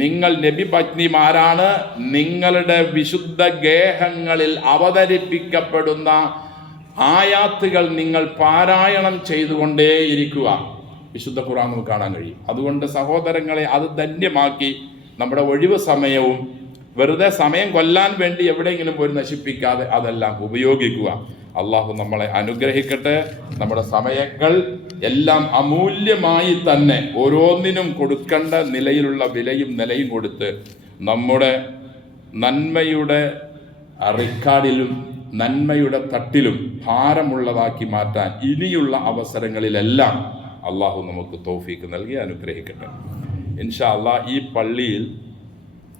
നിങ്ങൾ നബി പത്നിമാരാണ്. നിങ്ങളുടെ വിശുദ്ധ ഗേഹങ്ങളിൽ അവതരിപ്പിക്കപ്പെടുന്ന ആയാത്തുകൾ നിങ്ങൾ പാരായണം ചെയ്തുകൊണ്ടേയിരിക്കുക. വിശുദ്ധ ഖുർആൻ നമുക്ക് കാണാൻ കഴിയും. അതുകൊണ്ട് സഹോദരങ്ങളെ, അത് ധന്യമാക്കി നമ്മുടെ ഒഴിവ് സമയവും വെറുതെ സമയം കൊല്ലാൻ വേണ്ടി എവിടെയെങ്കിലും പോയി നശിപ്പിക്കാതെ അതെല്ലാം ഉപയോഗിക്കുക. അള്ളാഹു നമ്മളെ അനുഗ്രഹിക്കട്ടെ. നമ്മുടെ സമയങ്ങൾ എല്ലാം അമൂല്യമായി തന്നെ ഓരോന്നിനും കൊടുക്കേണ്ട നിലയിലുള്ള വിലയും നിലയും കൊടുത്ത് നമ്മുടെ നന്മയുടെ റിക്കാർഡിലും നന്മയുടെ തട്ടിലും ഭാരമുള്ളതാക്കി മാറ്റാൻ ഇനിയുള്ള അവസരങ്ങളിലെല്ലാം അള്ളാഹു നമുക്ക് തൗഫീക്ക് നൽകി അനുഗ്രഹിക്കട്ടെ. ഇൻഷാ അല്ലാഹ് ഈ പള്ളിയിൽ